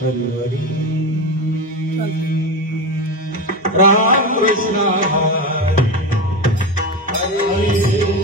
हरी हरी राम कृष्ण हरी हरी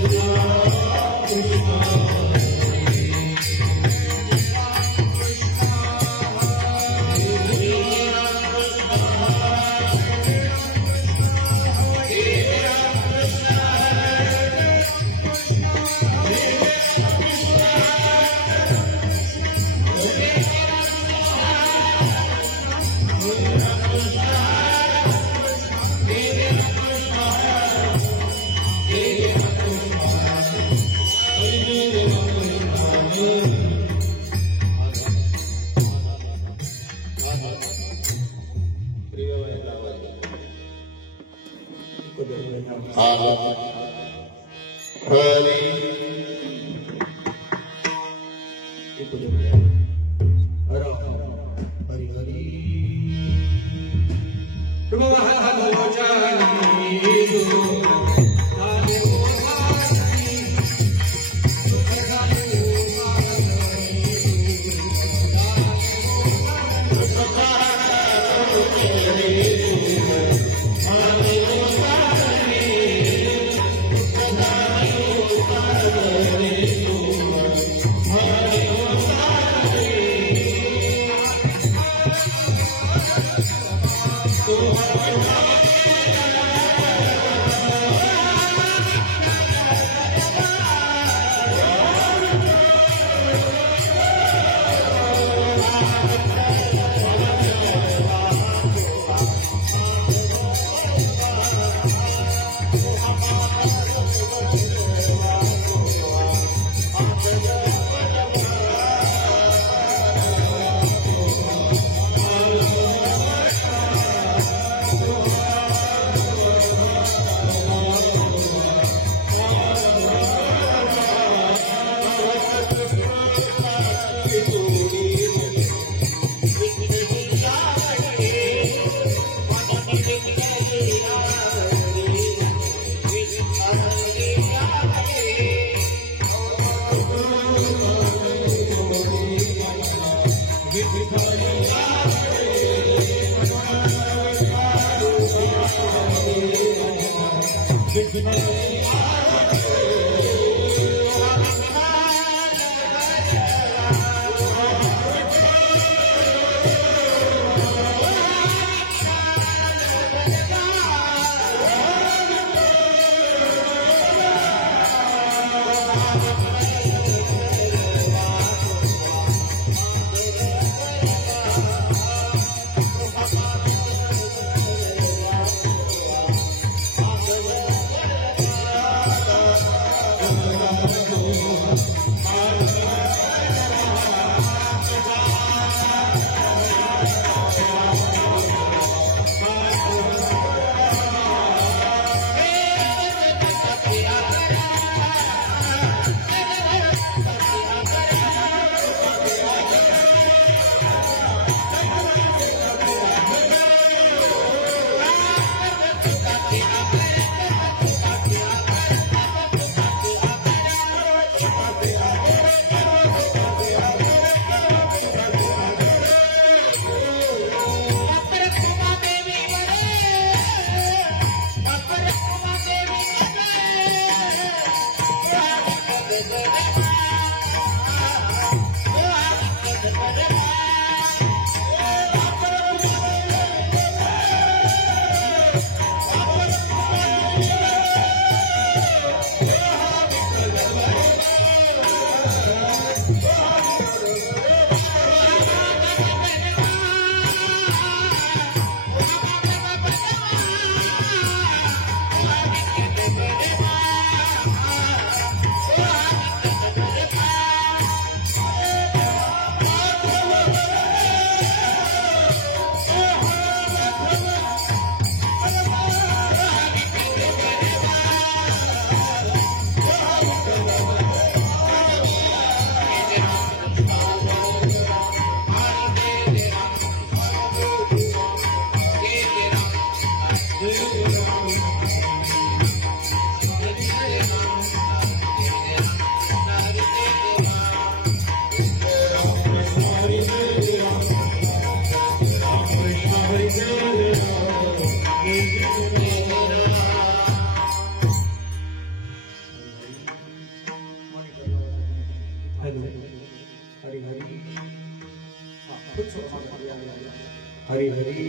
हरी हरी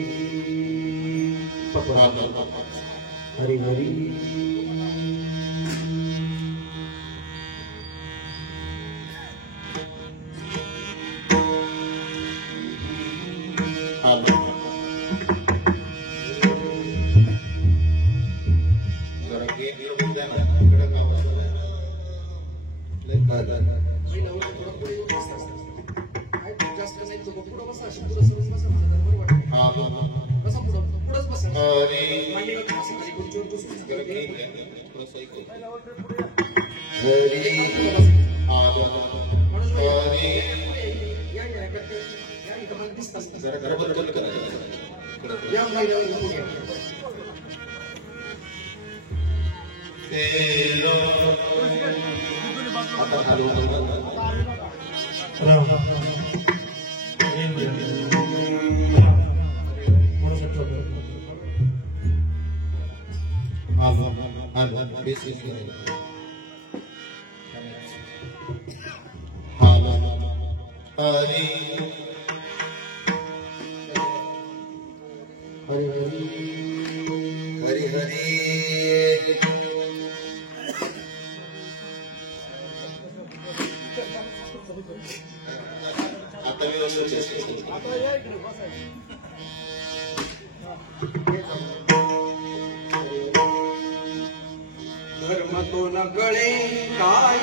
पकड़ा हरी हरी धर्म तो न गळे काय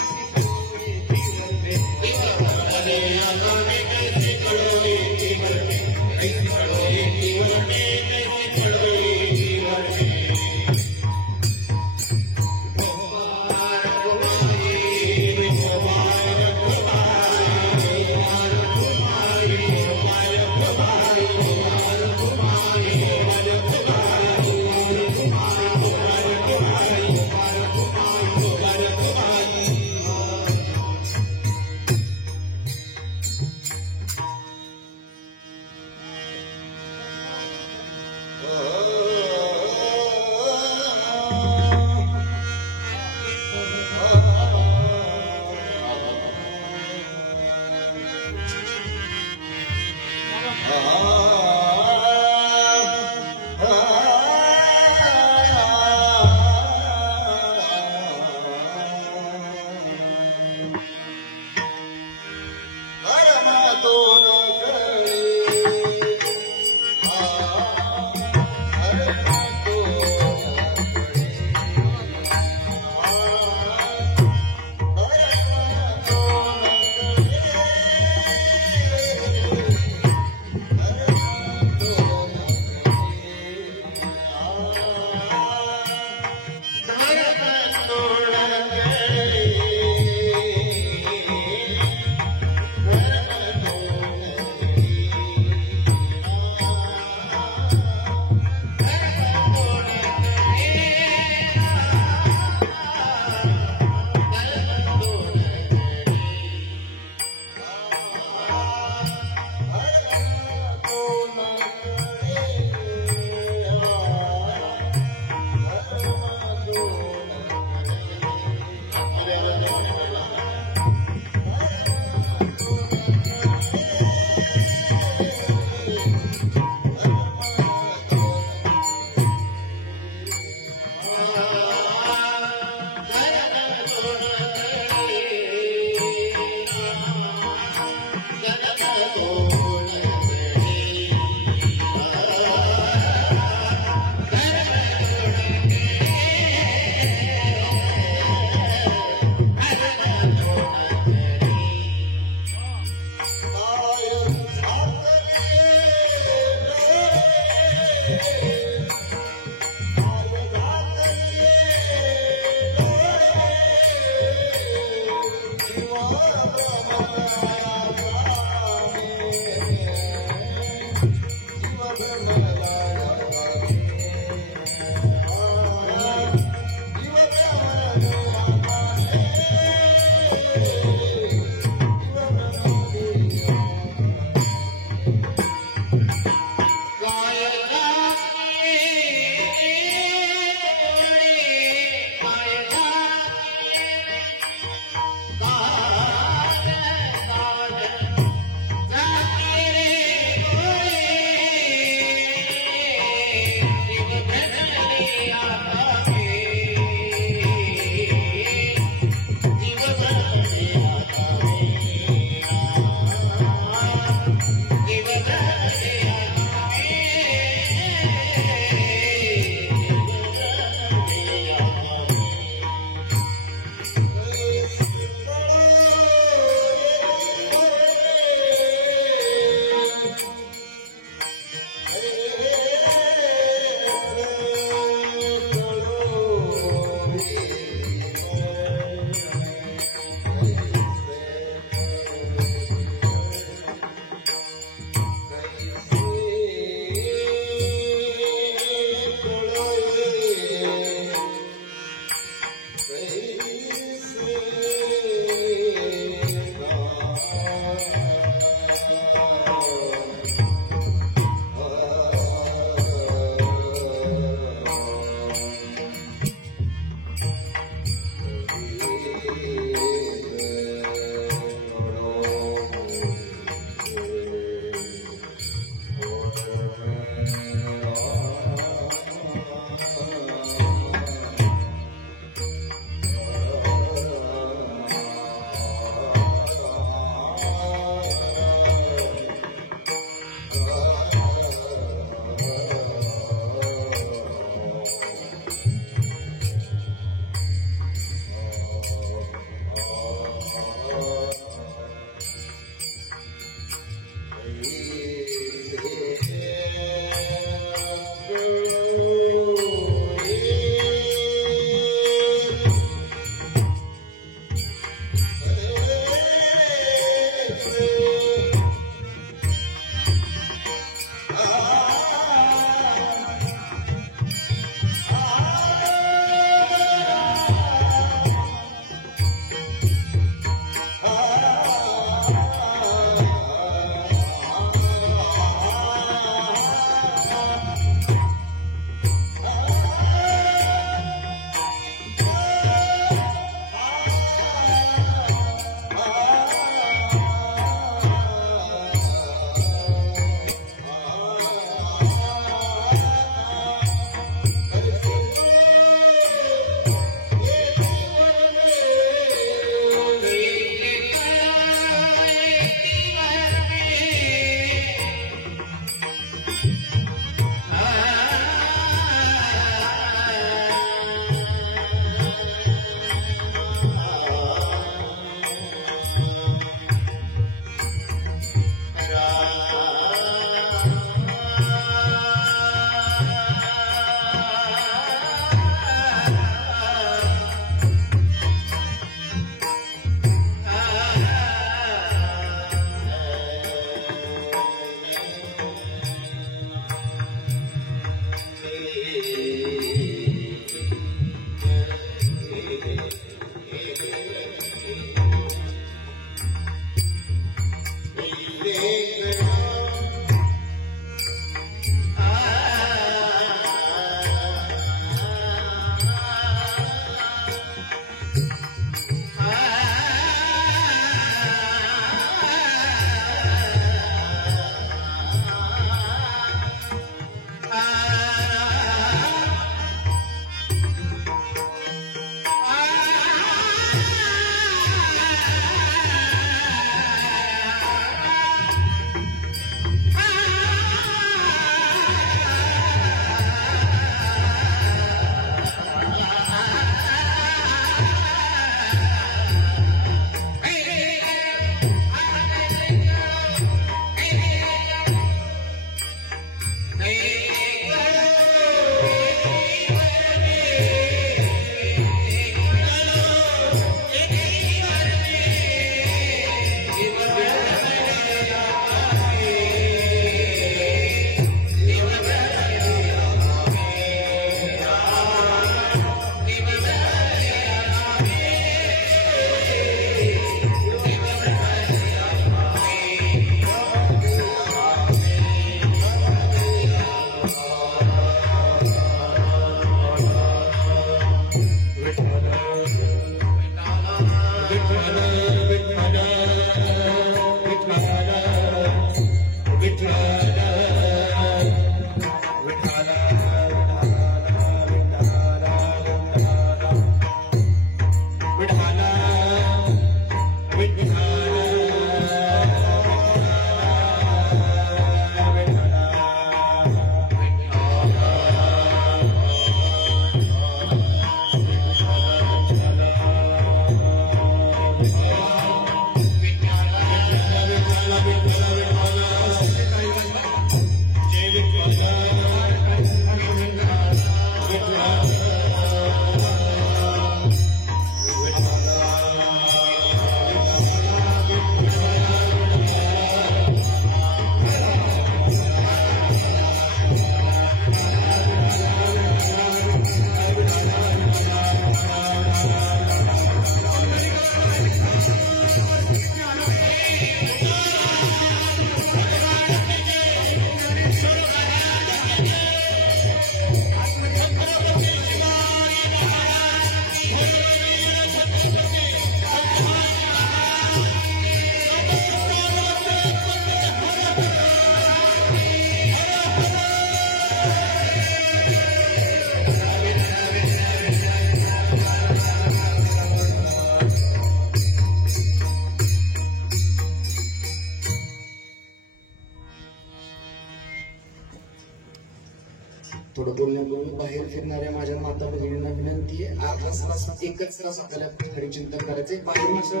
थोडं बोलण्यापूर्वी बाहेर फिरणाऱ्या माझ्या माता भगिनींना विनंती आहे, अर्धा तास एकच तास आपल्याला हरिचिंतन करायचंय. बाहेर असं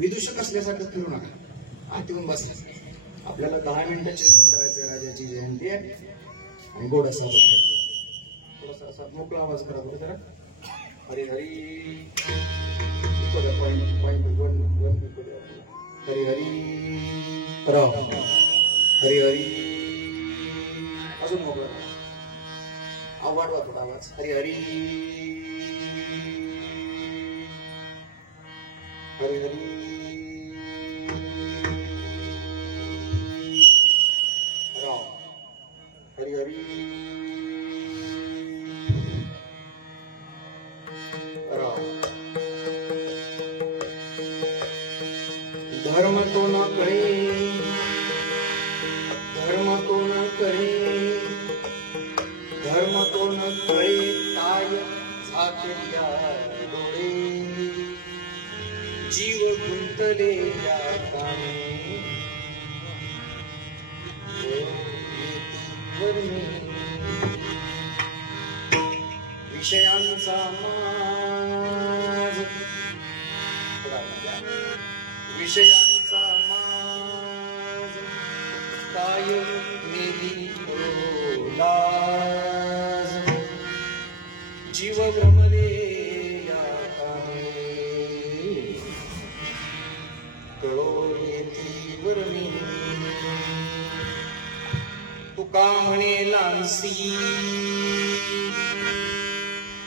विदूषक असल्यासारखं फिरू नका, आत येऊन बसल्या. आपल्याला 10 मिनिटं चिंतन करायचं. राजाची जयंती आहे आणि गोड असा थोडासा असा मोकळा आवाज करा बरं जरा. हरी हरी हरी हरी राम हरी हरी. अजून मोकळा वाढवा थोडा आवाज. हरी हरी हरी हरी राम हरी हरी राम. धर्म तो न कळे, धर्म तो न कळे, धर्म तो न कळे काय झाकल्या डोळे. जीव गुंतलेल्या कामे विषयांचा माज, विषयांचा माज काय मेली लाज. जीव भ्रमले या कामे कळो येती वर्मी. तुका म्हणे लांसी,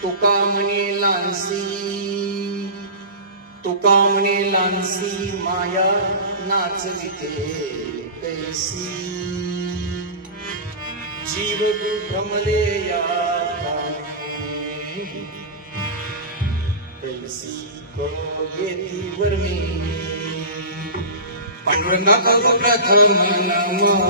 तुका म्हणे लांसी, तुका म्हणे लांसी माया नाचविते कैसी. जीव भ्रमले या कामे कैसी कळो येती वर्मी. पांडुरंगा करू प्रथम नमः.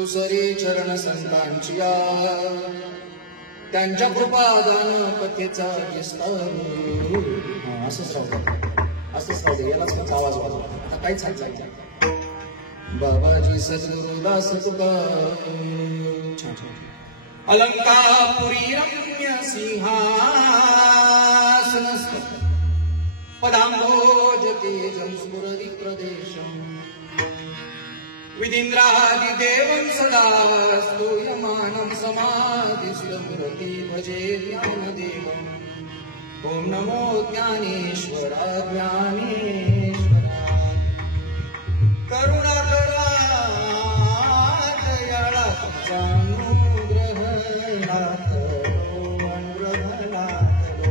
दुसरे चरण संतांची त्यांच्या कृपादान कथेचा विस्तार असंच राहू यालाच माझा आवाज वाजवा आता काहीच सांगायचं बाबाजी सद्गुरुदास तुका अलंकापुरी रम्य सिंहासनस्थ पदांभोज तेजं स्फुरति प्रदेशम् विदिन्द्रादिदेवं सदा स्तूयमानं समाधिस्मरति भजे ज्ञानदेवम् ॐ नमो ज्ञानेश्वरा ज्ञानेश्वरा करुणाकरा दयाळा अनुग्रहनाथ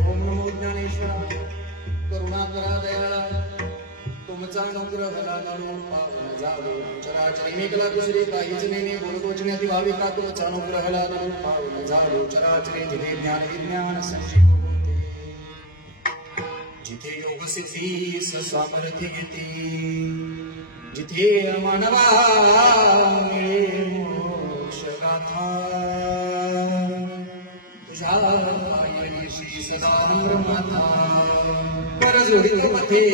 ॐ नमो ज्ञानेश्वरा करुणाकरा दयाळा तुमचा अनुग्रह लागावून पावन जावो चराचर मेघला दुसरे काहीच नाही बोलवचण्यात व्हावी का तुमचा अनुग्रह लागावून पावन जावो चराचरे जिथे ज्ञान विज्ञान संजीव जिथे योग सिद्धी सामर्थ्य येते जिथे मानवा मिळे मोक्ष गाथा तुझ्या पायरीशी सदा नम्र माता कर जोडी मथे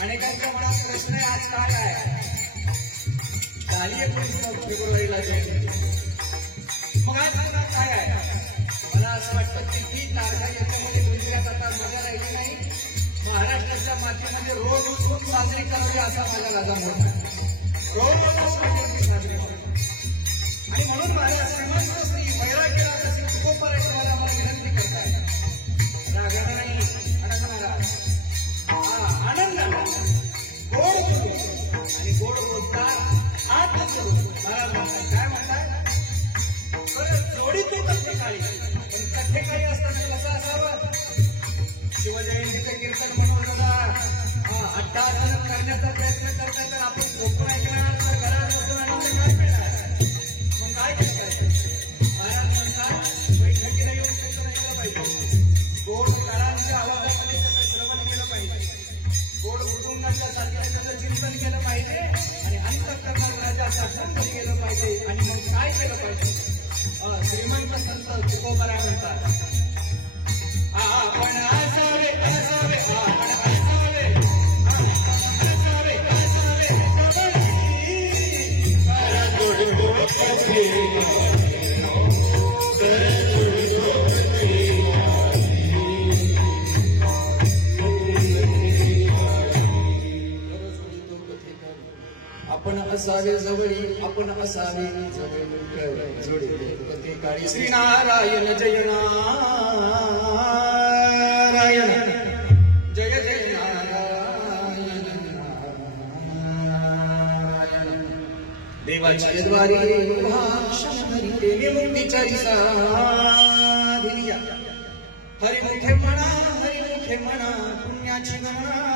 अनेकांच्या मनात प्रश्न आहे आज काय आहे झाली आहे पोलीस नोकरीला मग आज पुन्हा काय आहे मला असं वाटतं की ती तारखा याच्यामध्ये गुंजल्या जातात मजा राहिली नाही महाराष्ट्राच्या मातीमध्ये रोज उत्सव साजरी करावी असा माझा लागा मोठा रोज साजरी आणि म्हणून माझ्या श्रीमंत श्री वैराग्य श्री तुकोबारायला मला विनंती करताय रागाला नाही आनंदाला आनंदाला गोड बोलू आणि गोड बोलता आत करू काय म्हणताय जोडी तो कथ्यकाळी पण कथ्यकाळी असताना कसं असावं शिवजयंतीचं कीर्तन म्हणून अट्टासन करण्याचा प्रयत्न करताय तर आपण कोकण ऐकणार तर घरात बसून आनंद काय मिळणार मग काय करायचं महाराज म्हणतात बैठकीला येऊन कीर्तन ऐकलं पाहिजे गोड काळांच्या आवाजामध्ये त्याचं श्रवण केलं पाहिजे गोड मृदुंगाच्या साथीने त्याचं चिंतन केलं पाहिजे आणि अंतःकरणाच्या साधन केलं पाहिजे आणि मग काय केलं पाहिजे श्रीमंत संत तुकोबाराय म्हणतात आपण असावे असावे आपण असावे असावे असावे आपण असावे जवळी आपण असावे जवळी जोडी काळी श्रीनारायण जय नारायण जय जय नारायण नारायण देवाच्या द्वारी विमुक्तीचारी साधिया हरी मोठे म्हणा पुण्याची गणना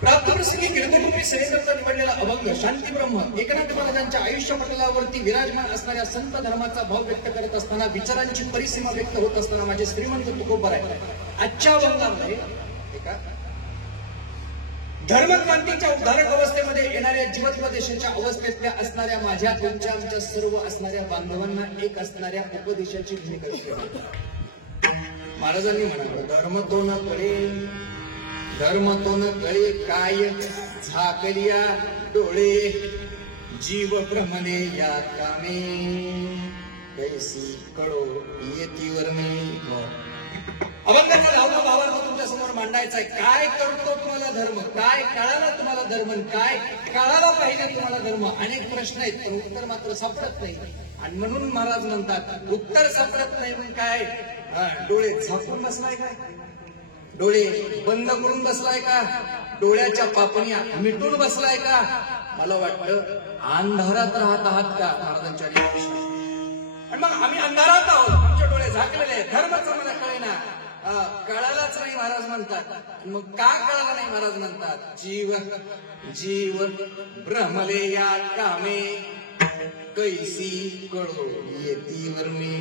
प्राप्त प्रसंगी कीर्तनरूपी सेवेकरता निवडलेला अभंग शांती ब्रह्म एकनाथ महाराजांच्या आयुष्य पटलावरती विराजमान असणाऱ्या संत धर्माचा भाव व्यक्त करत असताना विचारांची परिसीमा व्यक्त होत असताना माझे श्रीमंत तुकोबाराय आजच्या अभंगामध्ये एका धर्मक्रांतीच्या उद्धारक अवस्थेमध्ये येणाऱ्या जीवत्व देशाच्या अवस्थेतल्या असणाऱ्या माझ्या तुमच्या आमच्या सर्व असणाऱ्या बांधवांना एक असणाऱ्या उपदेशाची भूमिका महाराजांनी म्हणालं धर्म तो न कळे धर्म तो न कळे काय झाकलिया डोळे जीव भ्रमणे या कामे कैसी कळो येतीवर मी. अभंगाचा धावता भावार्थ तुमच्या समोर मांडायचा आहे. काय करतो तुम्हाला धर्म, काय कळाला तुम्हाला धर्म, काय कळायला पाहिजे तुम्हाला धर्म. अनेक प्रश्न आहेत पण उत्तर मात्र सापडत नाही. आणि म्हणून महाराज म्हणतात उत्तर सापडत नाही म्हणजे काय, डोळे झाकून बसलाय काय, डोळे बंद करून बसलाय का, डोळ्याच्या पापण्या मिटून बसलाय का. मला वाटतं अंधारात राहत आहात का महाराजांच्या विषयी. आणि मग आम्ही अंधारात आहोत, आमचे डोळे झाकलेले आहेत, धर्मच मला कळेना, कळालाच नाही महाराज म्हणतात. मग का कळाला नाही महाराज म्हणतात, जीव भ्रमले या कामे कैसी कळो येतीवर मी.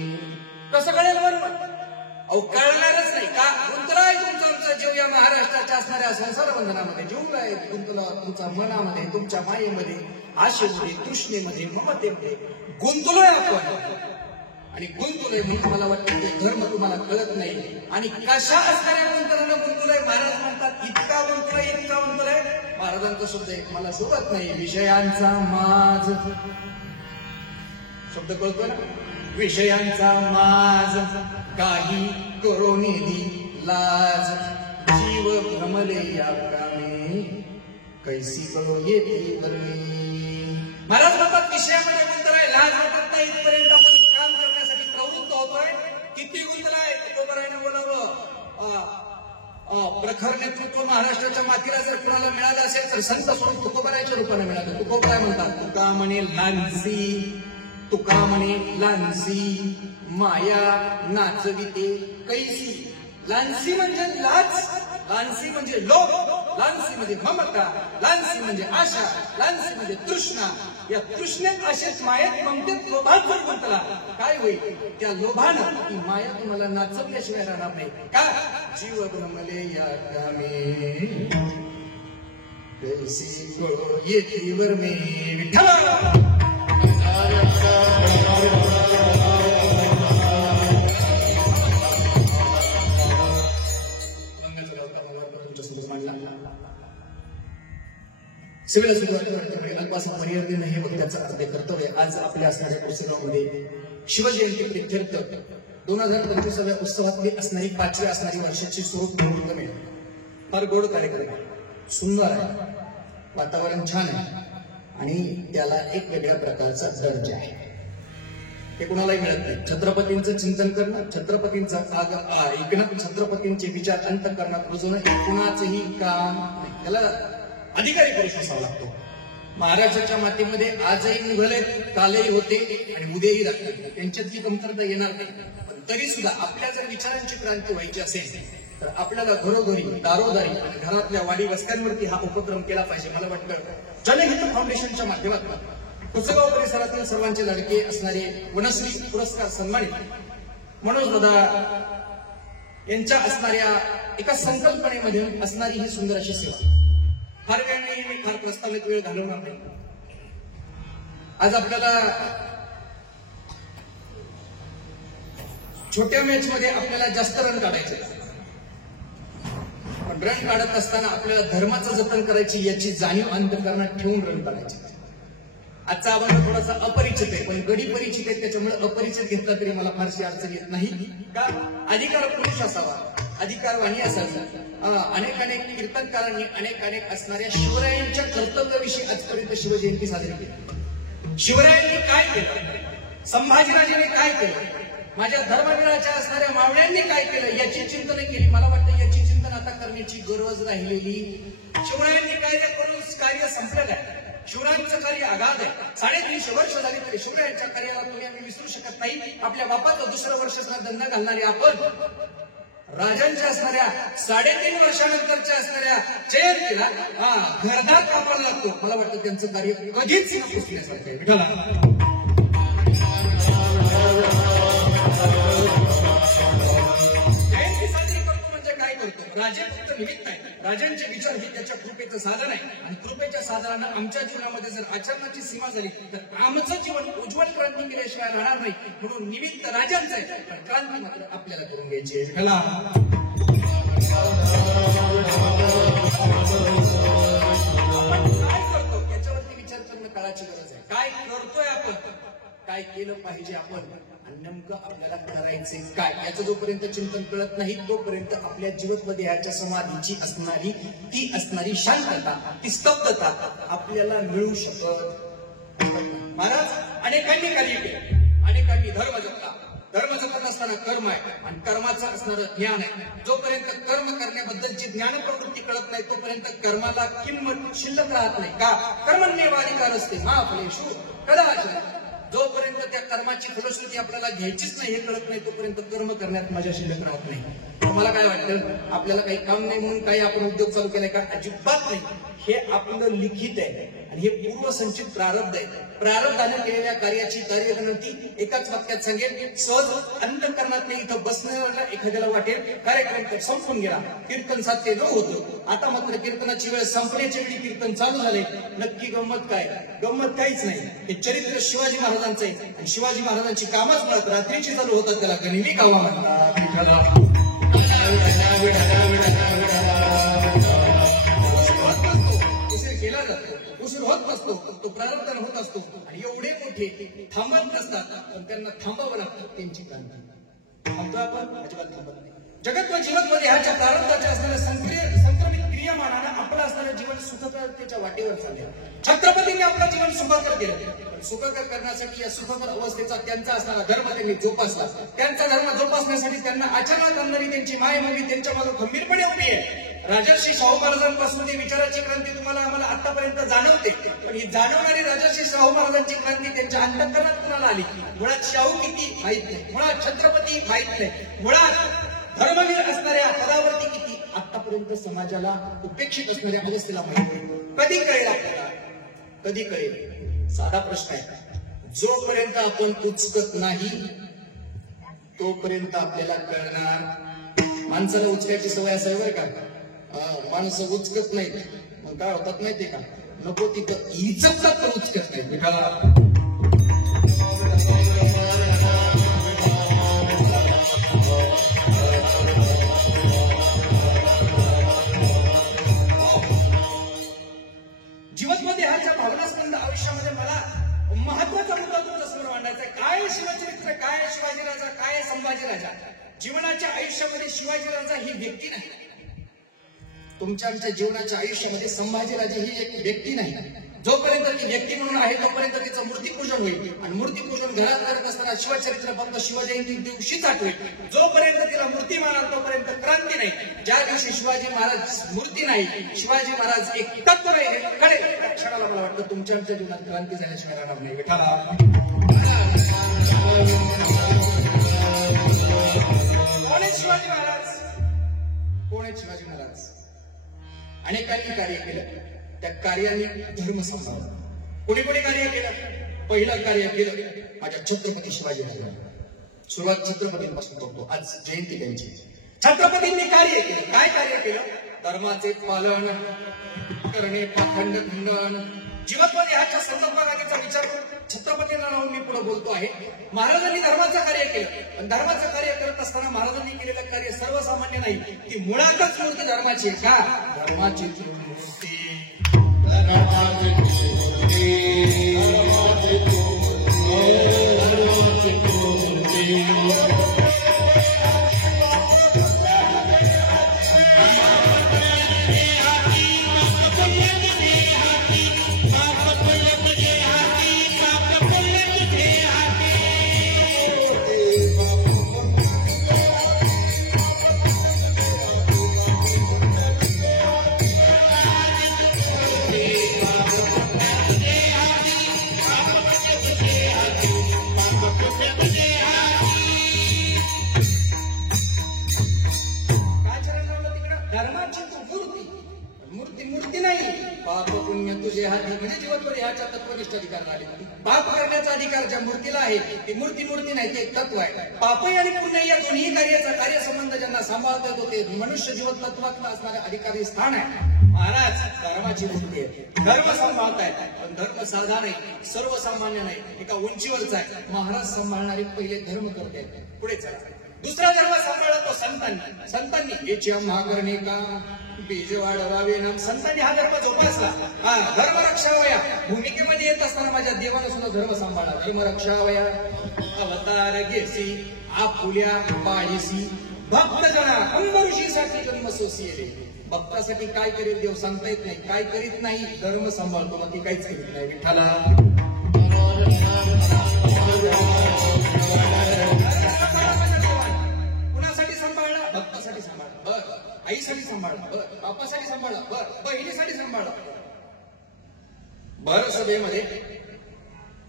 कसं कळेल बरोबर, अहो कळणारच नाही का. गुंतलाय तुमचा आमचा जीव या महाराष्ट्राच्या असणाऱ्या संसार बंधनामध्ये, जीवलाय गुंतला तुमच्या मनामध्ये, तुमच्या मायेमध्ये, आशेमध्ये, तृष्णेमध्ये, ममतेमध्ये गुंतलोय आपण. आणि गुंतलोय म्हणून मला वाटतं ते धर्म तुम्हाला कळत नाही. आणि कशा असणाऱ्या गुंतल्यानं गुंतलोय महाराज म्हणतात, इतका गुंतलोय इतका गुंतलोय. महाराजांचा शब्द एक मला सोबत नाही, विषयांचा माज. शब्द कळतो ना, विषयांचा माज काही करो निधी लाज. जीव भ्रमले या कामे कैसी कळो येतीवर मी. महाराज म्हणतात विषयामध्ये गुंतलाय, लाज वाटत नाही, इथपर्यंत आपण काम करण्यासाठी प्रवृत्त होतोय. किती गुंतलाय, तुकोबारायनं बोलावं. प्रखर नेतृत्व महाराष्ट्राच्या मातीला जर कुणाला मिळालं असेल तर संत स्वरूप तुकोबारायच्या रूपाने मिळालं. तुकोबाराय म्हणतात, तुका म्हणे लांसी, तुका म्हणे लांसी, माया नाचविते कैसी. लांसी म्हणजे लाज, लांसी म्हणजे लोभ, लांसी म्हणजे ममता, लांसी म्हणजे आशा, लांसी म्हणजे तृष्णा. या तृष्णेत, आशेत, मायेत, ममतेत, लोभात जर गुंतला काय होईल, त्या लोभानं ती माया तुम्हाला नाचवल्याशिवाय राहणार नाही का. जीव भ्रमले या कामे कैसी कळो येतीवर मी. विठ्ठल अल्पासा पर्याय नाही मग त्याचा अर्थ कर्तव्य. आज आपल्या असणाऱ्या प्रसंगामध्ये शिवजयंती प्रित्यर्थ 2025व्या उत्सवातली असणारी 5व्या असणारी वर्षाची स्वरूप मुहूर्त फार गोड कार्यक्रम आहे, सुंदर आहे, वातावरण छान आहे आणि त्याला एक वेगळ्या प्रकारचा दर्जा आहे. हे कुणालाही मिळत नाही. छत्रपतींचं चिंतन करणं, छत्रपतींचा ऐकणं, छत्रपतींचे विचार अंतःकरणात रुजवणं हे कुणाचंही काम नाही. त्याला अधिकारी पुरुष असावा लागतो. महाराष्ट्राच्या मातीमध्ये आजही निघाले, कालही होते आणि उद्याही राहते, त्यांच्यातली कमतरता येणार नाही. पण तरी सुद्धा आपल्या जर विचारांची क्रांती व्हायची असेल तर आपल्याला घरोघरी, दारोदारी आणि घरातल्या वाडी वस्त्यांवरती हा उपक्रम केला पाहिजे. मला वाटतं जनहित फाउंडेशनच्या माध्यमातून कुसगाव परिसरातील सर्वांचे लाडके असणारे वनश्री पुरस्कार सन्मानित मनोज दादा यांच्या असणाऱ्या एका संकल्पनेमध्ये असणारी ही सुंदर अशी सेवा. फार वेळ नाही, मी फार प्रस्तावित वेळ घालवणार नाही. आज आपल्याला छोट्या मॅच मध्ये आपल्याला जास्त रन काढायचे, पण रन काढत असताना आपल्याला धर्माचं जतन करायची याची जाणीव अंतःकरणात ठेवून रन काढायचे. आजचा आव्हान थोडासा अपरिचित आहे, पण गडी परिचित आहे, त्याच्यामुळे अपरिचित घेतला तरी मला फारशी अडचण येत नाही. का अधिकार पुरुष असावा, अधिकारवाणी असावी. अनेक कीर्तनकारांनी अनेक असणाऱ्या शिवरायांच्या कर्तव्याविषयी आजपर्यंत शिवजयंती साजरी केली. शिवरायांनी काय केलं, संभाजीराजांनी काय केलं, माझ्या धर्मवीराच्या असणाऱ्या मावळ्यांनी काय केलं याची चिंतन केली. मला वाटतं याची चिंतन आता करण्याची गरज राहिलेली. शिवरायांनी काय करून कार्य संपलेलं आहे. शिवरायांचं कार्य अगाध आहे. 350 वर्ष झाली तरी शिवरायांच्या कार्याला तुम्ही आम्ही विसरू शकत नाही. आपल्या बापाचं दुसरं वर्ष दंड घालणारे आपण राजांच्या असणाऱ्या 3.5 वर्षानंतरच्या असणाऱ्या जयंतीला घरदार कामाला लागतो. मला वाटतं त्यांचं कार्य कधीच पुसल्यासारखं आहे. जयंती साजरी करतो म्हणजे काय करतो, राजांचं निमित्त आहे. राजांचे विचार हे त्याच्या कृपेचं साधन आहे आणि कृपेच्या साधनानं आमच्या जीवनामध्ये जर आचरणाची सीमा झाली तर आमचं जीवन उज्ज्वल क्रांती केल्याशिवाय राहणार नाही. म्हणून निमित्त राजांचं आहे, पण क्रांती मात्र आपल्याला करून घ्यायची आहे. आपण काय करतो याच्यावरती विचार करणं काळाची गरज आहे. काय करतोय आपण, काय केलं पाहिजे आपण, आणि नेमकं आपल्याला करायचे काय, याचं जोपर्यंत चिंतन कळत नाही तोपर्यंत आपल्या जीवनमध्ये ह्याच्या समाधीची असणारी शांतता, ती स्तब्धता आपल्याला मिळू शकत. महाराज अनेकांनी कार्य केलं, अनेकांनी धर्म जपला. धर्म जपत असताना कर्म आहे आणि कर्माचं असणारं ज्ञान आहे. जोपर्यंत कर्म करण्याबद्दलची ज्ञान प्रवृत्ती कळत नाही तोपर्यंत कर्माला किंमत शिल्लक राहत नाही. का? कर्मण्येवाधिकार असते महाफलेषु कदाचन. जोपर्यंत त्या कर्माची फलश्रुती आपल्याला घ्यायचीच नाही हे कळत नाही तोपर्यंत कर्म करण्यात मजा शिल्लक राहत नाही. मला काय वाटतं, आपल्याला काही काम नाही म्हणून काही आपण उद्योग चालू केलाय का? अजिबात नाही. हे आपलं लिखित आहे आणि हे पूर्वसंचित प्रारब्ध आहे. प्रारब्धाने केलेल्या कार्याची कार्यगणती एकाच वाक्यात सांगेल. सहज अंतःकरणात नाही इथं बसणाऱ्याला एखाद्याला वाटेल कार्यक्रम संपून गेला, कीर्तन साध्य न होतं, आता मात्र कीर्तनाची वेळ संपण्याच्या वेळी कीर्तन चालू झाले. नक्की गंमत काय? गंमत काहीच नाही. हे चरित्र शिवाजी महाराजांचं आहे आणि शिवाजी महाराजांची कामच मुळात रात्रीची चालू होतात, त्याला गनिमी कामा म्हणतात. केला जातो, उशीर होत नसतो, तो प्रारब्धान होत असतो आणि एवढे मोठे थांबत नसतात पण त्यांना थांबावं लागतं. त्यांची क्रांती थांबतो आपण, अजिबात थांबत नाही. जगत व जीवनमध्ये ह्याच्या प्रारब्धाच्या असणाऱ्या संक्रमित क्रियामानानं आपलं असणारं जीवन सुखकरतेच्या वाटेवर चालले. छत्रपतींनी आपलं जीवन सुखकर केलं. सुखकर करण्यासाठी या सुखकर अवस्थेचा त्यांचा असणारा धर्म त्यांनी जोपासला. त्यांचा धर्म जोपासण्यासाठी त्यांना आचरणात आणणारी त्यांची मायमोगी त्यांच्या मागे खंबीरपणे उभी आहे. राजर्षी शाहू महाराजांपासून ती विचाराची क्रांती तुम्हाला आम्हाला आतापर्यंत जाणवते, पण ही जाणवणारी राजर्षी शाहू महाराजांची क्रांती त्यांच्या अंतःकरणात कुणाला आली? मुळात शाहू किती माहित नाही, मुळात छत्रपती माहित नाही, मुळात धर्मवीर असणाऱ्या पदावरती किती आतापर्यंत समाजाला उपेक्षित असणाऱ्या अवस्थेला माहित नाही. कधी कळेल आपल्याला? कधी कळेल? साधा प्रश्न आहे. जोपर्यंत आपण उचकत नाही तोपर्यंत आपल्याला कळणार. माणसाला उचकायची सवय असावी बरं का. माणसं उचकत नाहीत मग काय होतात माहितीये का? नको तिथं इचकतात तर उचकत नाही. जीवनमध्ये ह्याच्या भावनास्पंद आयुष्यामध्ये मला महत्वाचा मुद्दा तुमच्या समोर मांडायचा आहे. काय शिवचरित्र, काय शिवाजी राजा, काय संभाजी राजा. जीवनाच्या आयुष्यामध्ये शिवाजी राजा ही व्यक्ती नाही. तुमच्या जीवनाच्या आयुष्यामध्ये संभाजीराजे ही एक व्यक्ती नाही. जोपर्यंत ती व्यक्ती म्हणून आहे तोपर्यंत तिचं मूर्तीपूजन होईल आणि मूर्तीपूजन घरात करत असताना शिवचरित्र फक्त शिवजयंती दिवशीच आठवेल. जोपर्यंत तिला मूर्ती मानाल तोपर्यंत क्रांती नाही. ज्या दिवशी शिवाजी महाराज मूर्ती नाही, शिवाजी महाराज एक तत्व नाही कळेल त्या क्षणाला मला वाटतं तुमच्या जीवनात क्रांती झाल्याशिवाय राहणार नाही. कोण आहेत शिवाजी महाराज? कोण आहेत शिवाजी महाराज? अनेकांनी कार्य केलं. त्या कार्याने धर्म सांभाळला. कोणी कोणी कार्य केलं? पहिलं कार्य केलं माझ्या छत्रपती शिवाजी महाराजांनी. सुरुवात छत्रपतींपासून करतो. आज जयंती त्यांची. छत्रपतींनी कार्य केलं. काय कार्य केलं? धर्माचे पालन करणे, पाखंड खंडन. जीवनमध्ये ह्याच्या संदर्भाचा विचार करून छत्रपतींना नाव मी पुढे बोलतो आहे. महाराजांनी धर्माचं कार्य केलं, पण धर्माचं कार्य करत असताना महाराजांनी केलेलं कार्य सर्वसामान्य नाही. ती मुळातच मूर्ती धर्माची का? धर्माची मूर्ती. ह्याच्या तत्वनिष्ठ अधिकार आले. पाप करण्याचा अधिकार ज्या मूर्तीला आहे ती मूर्ती नाही, ते एक तत्व आहे. पापही आणि पुण्य या दोन्ही कार्याचा कार्यसंबंध ज्यांना सांभाळता येतो ते मनुष्य जीवन तत्वात असणारे अधिकारी स्थान आहे. महाराज धर्माची मूर्ती आहे. धर्म सांभाळतायत, पण धर्म साधा नाही, सर्वसामान्य नाही, एका उंचीवरचा आहे. महाराज सांभाळणारे पहिले धर्म करतायत. पुढे चला. दुसरा धर्म सांभाळला तो संतांनी याची महाकरणे का बीज वाढवावे नाम. संतांनी हा धर्म जोपासला. हा धर्म रक्षावया भूमिकेमध्ये येत असताना माझ्या देवानं सुद्धा धर्म सांभाळला. धर्म रक्षावया अवतार घेसी आपुल्या पाळीसी भक्तजना अंबऋषीसाठी जन्म सोसिएले. भक्तासाठी काय करेल देव सांगता येत नाही. काय करीत नाही धर्म सांभाळतो बाकी काहीच करीत नाही. विठ्ठला कुणासाठी सांभाळला? भक्तासाठी सांभाळला. बर आईसाठी सांभाळला. बर बापासाठी सांभाळला. बर बहिणीसाठी सांभाळला. भर सभेमध्ये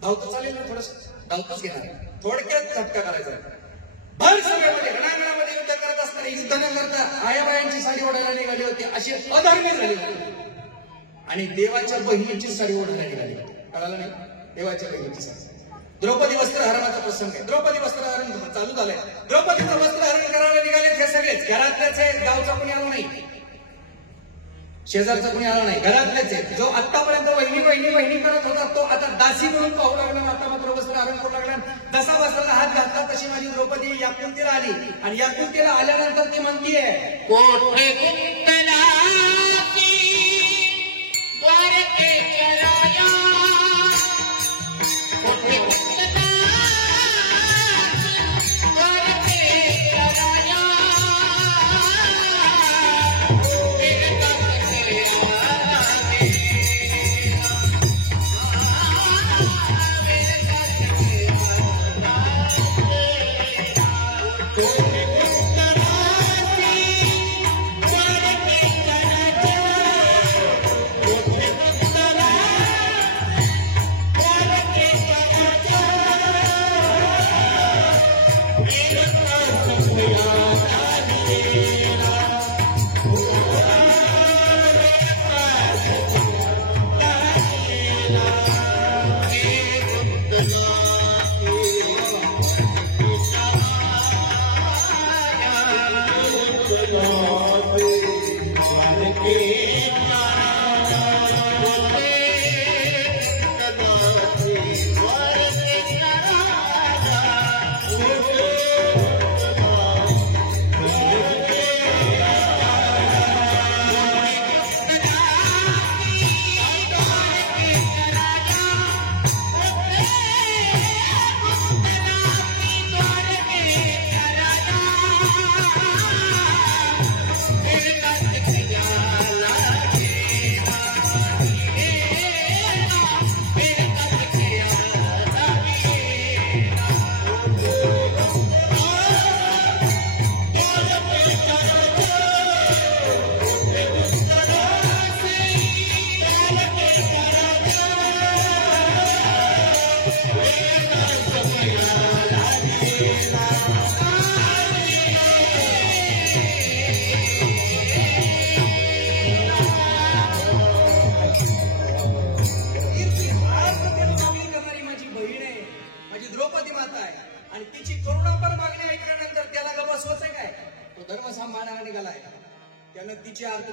धावतं चालेल ना थोडस धावतच घेणार थोडक्यात झटका करायचा. भर सभेमध्ये रणांगणामध्ये युद्ध करत असताना युद्ध न करता आयाबायांची साडी ओढायला निघाली होती. अशी अधर्मी झाली होती आणि देवाच्या बहिणीची साडी ओढायला निघाली होती. कळालं नाही? देवाच्या बहिणीची साडी. द्रौपदी वस्त्रहरणाचा प्रसंग आहे. द्रौपदी वस्त्रहरण चालू झालंय. द्रौपदीचं वस्त्रहरण करायला निघाले हे सगळेच घरातल्याच आहेत. गावचा कोणी आला नाही. शेजारचा कोणी आला नाही. घरातलेच आहेत. जो आतापर्यंत वहिनी करत होता तो आता दासी म्हणून पाहू लागला. आता मात्र वस्त्रहरण करू लागला. जसा वस्त्राला हात घातला तशी माझी द्रौपदी याकुंतीला आली आणि याकुंतीला आल्यानंतर ती म्हणतीये कोठे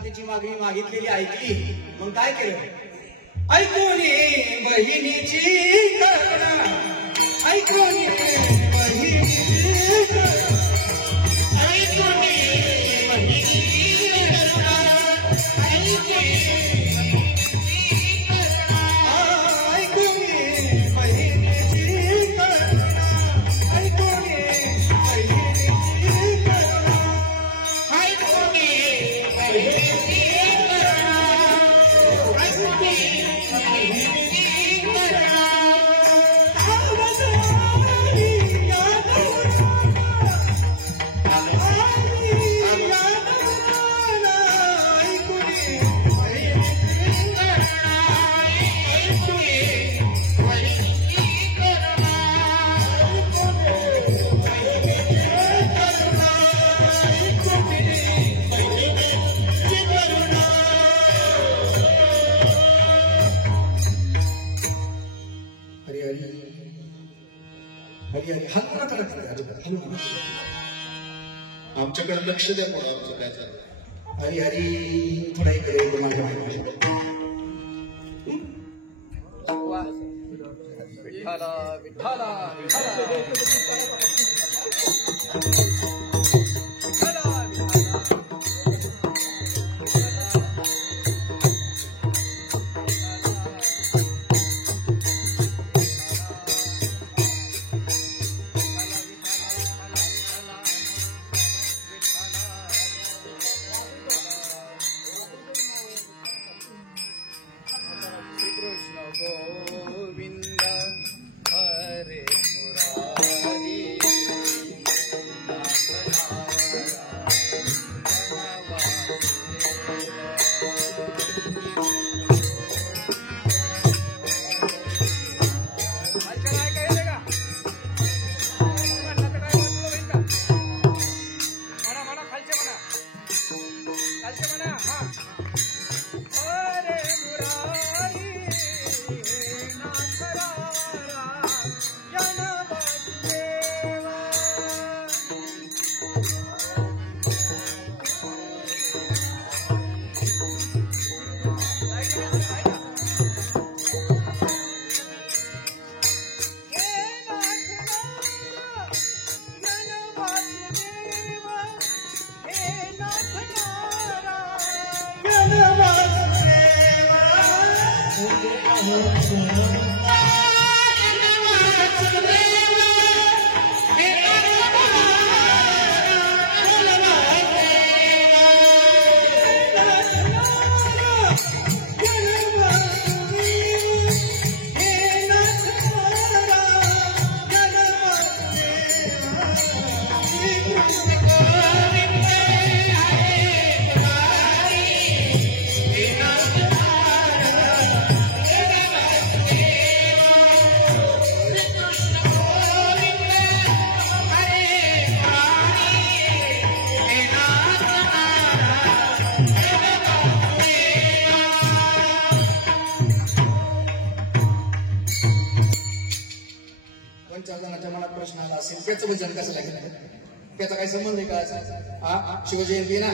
तिची मागणी मागितलेली ऐकली. मग काय केलं? ऐकून बहिणीची करुणा, ऐकून बहिणीची करुणा, ऐकून बहिणीची करुणा, ऐकून बहिणीची करुणा, ऐकून बहिणीची करुणा, आमच्याकडे लक्ष द्या म्हणून आमचं काय झालं. हरी हरी थोडा इकडे माझ्या विठ्ठला विठ्ठला विठ्ठला त्याचं भजन कसं लागेल त्याचा काही संबंध आहे का हा शिवजयंती ना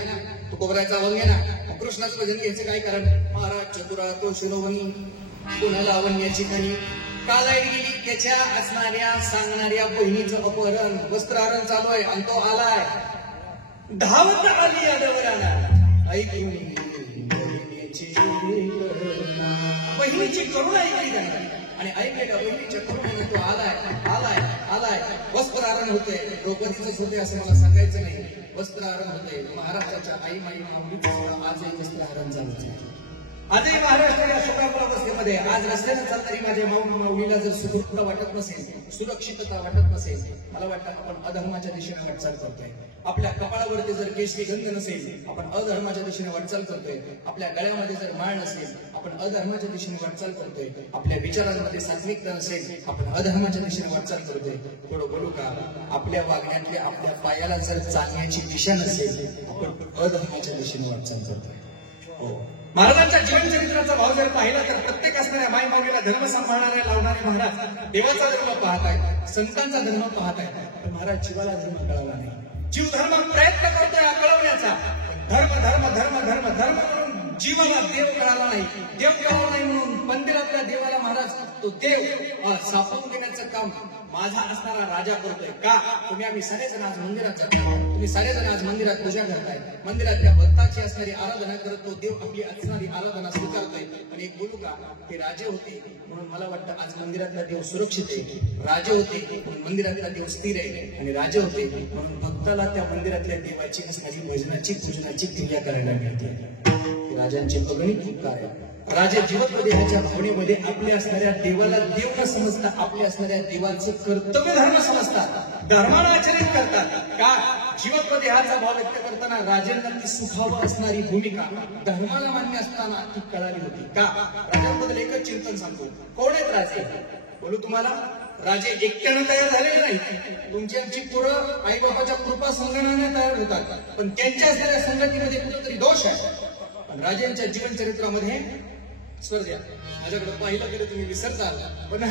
तू कोबरायचा अभंग आहे ना कृष्णाचं भजन घ्यायचं काय कारण महाराज चतुरा तो शिरोवणी पुन्हा लावण्याची खणी कालाईट गेली त्याच्या असणाऱ्या सांगणाऱ्या बहिणीचं अपहरण वस्त्रहरण चालू आहे आणि तो आलाय धावत आली यादवराला बहिणीची करुणा ऐकली जाणार आणि ऐकले का बहिणीच्या करुणाने तो आलाय आलाय आलाय वस्त्रहरण होते द्रौपदीच होते असं मला सांगायचं नाही वस्त्रहरण होते महाराष्ट्राच्या आई माई माऊलीचं आजही वस्त्रहरण चालू आजही महाराष्ट्र या शोकाकुल अवस्थेमध्ये आज रस्त्याने चालणारी माझ्या माऊलीला जर सुरक्षितता वाटत नसेल सुरक्षितता वाटत नसेल मला वाटतं आपण अधर्माच्या दिशेने वाटचाल करतोय आपल्या कपाळावरती जर केशरी गंध नसेल आपण अधर्माच्या दिशेने वाटचाल करतोय आपल्या गळ्यामध्ये जर माळ नसेल आपण अधर्माच्या दिशेने वाटचाल करतोय आपल्या विचारांमध्ये सात्विकता नसेल आपण अधर्माच्या दिशेने वाटचाल करतोय थोडं बोलू का आपल्या वागण्यातली आपल्या पायाला जर चालण्याची दिशा नसेल आपण अधर्माच्या दिशेने वाटचाल करतोय हो महाराजांच्या जीवन चरित्राचा भाव जर पाहिला तर प्रत्येक असणाऱ्या माय माऊलीला धर्म सांभाळणारे लावणारे महाराज देवाचा धर्म पाहत आहेत संतांचा धर्म पाहत आहेत पण महाराज जीवाला धर्म कळवला नाही जीव धर्म प्रयत्न करतोय कळवण्याचा धर्म धर्म धर्म धर्म धर्म म्हणून जीवाला देव कळाला नाही देव कळाला नाही म्हणून मंदिरातल्या देवाला महाराज तो देव सापवून देण्याचं काम माझा असणारा राजा करतोय का तुम्ही आम्ही सारेजण आज मंदिरात जातो तुम्ही सारेजण आज मंदिरात पूजा करताय मंदिरातल्या भक्ताची असणारी आराधना करत तो देव आपली असणारी आराधना स्वीकारतोय आणि एक बोलू का ते राजे होते म्हणून मला वाटतं आज मंदिरातला देव सुरक्षित आहे राजे होते म्हणून मंदिरातला देव स्थिर आहे आणि राजे होते म्हणून भक्ताला त्या मंदिरातल्या देवाची असणारी भजनाची पूजनाची क्रिया करायला मिळते राजांचे बघणी खूप कार्य राजे जीवत्व देहाच्या भावनेमध्ये आपल्या असणाऱ्या देवाला देव न समजता आपल्या असणाऱ्या देवाचं कर्तव्य धर्म समजतात धर्माला आचरित करतात का जीवत्व देहाचा भाव व्यक्त करताना राजांना ती सुखावं असणारी भूमिका धर्माला मान्य असताना ती कळाली होती का राजांबद्दल एकच चिंतन सांगतो कोण आहेत राजे बोलू तुम्हाला राजे एकट्यानं तयार झालेले नाही तुमची आमची पोरं आई बाबाच्या कृपा संगणाने तयार होतात पण त्यांच्या असणाऱ्या संगतीमध्ये कुठेतरी दोष आहे पण राजांच्या जीवन चरित्रामध्ये स्वर द्या माझ्याकडे पाहिलं तरी तुम्ही विसरताल पण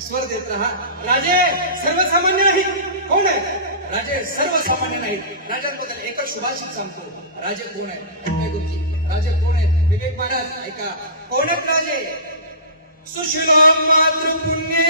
स्वर देत राहा राजे सर्वसामान्य नाही कोण आहे राजे सर्वसामान्य नाही राजांबद्दल एकच सुभाषित सांगतो राजे कोण आहेत राजे कोण आहेत विवेक महाराज ऐका कोण आहेत राजे सुशीला मातृपुण्य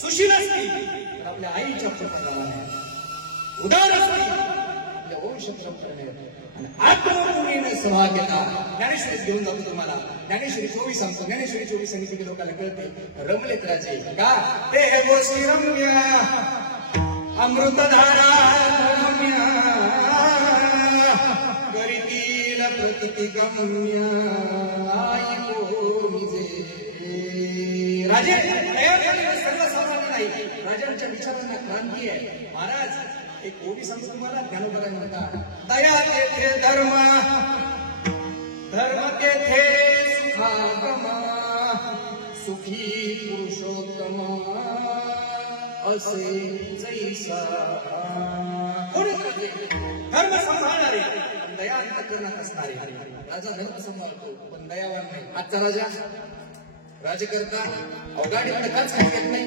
सुशील असती तर आपल्या आईच्या पोटात उदार असती आपल्या वंश परंपरेने आणि आत्मपूर्णीने सहभाग घेता. ज्ञानेश्वरी घेऊन जातो तुम्हाला. ज्ञानेश्वरी 24 सांगतो. ज्ञानेश्वरी 24 सांगितली की लोकांना कळते रमलेत राजे का ते हे गोष्टी रम्य अमृतधारा रम्य करीतील प्रतिती गम्य आई निजे. राजे तयार झालेले सर्वसामान्य नाही. राजांच्या विचारांना क्रांती आहे. महाराज एक ओवी सांगतो मला. ज्ञानोबा म्हणतात दया तेथे धर्म धर्म तेथे सुखागम सुखी पुरुषोत्तम असे जैसा. धर्म सांभाळणारे दया अंतकरणात असणारे. राजा धर्म सांभाळतो पण दयावान नाही. आजचा राजा राजकर्ता गाडी खडकाच खाली घेत नाही.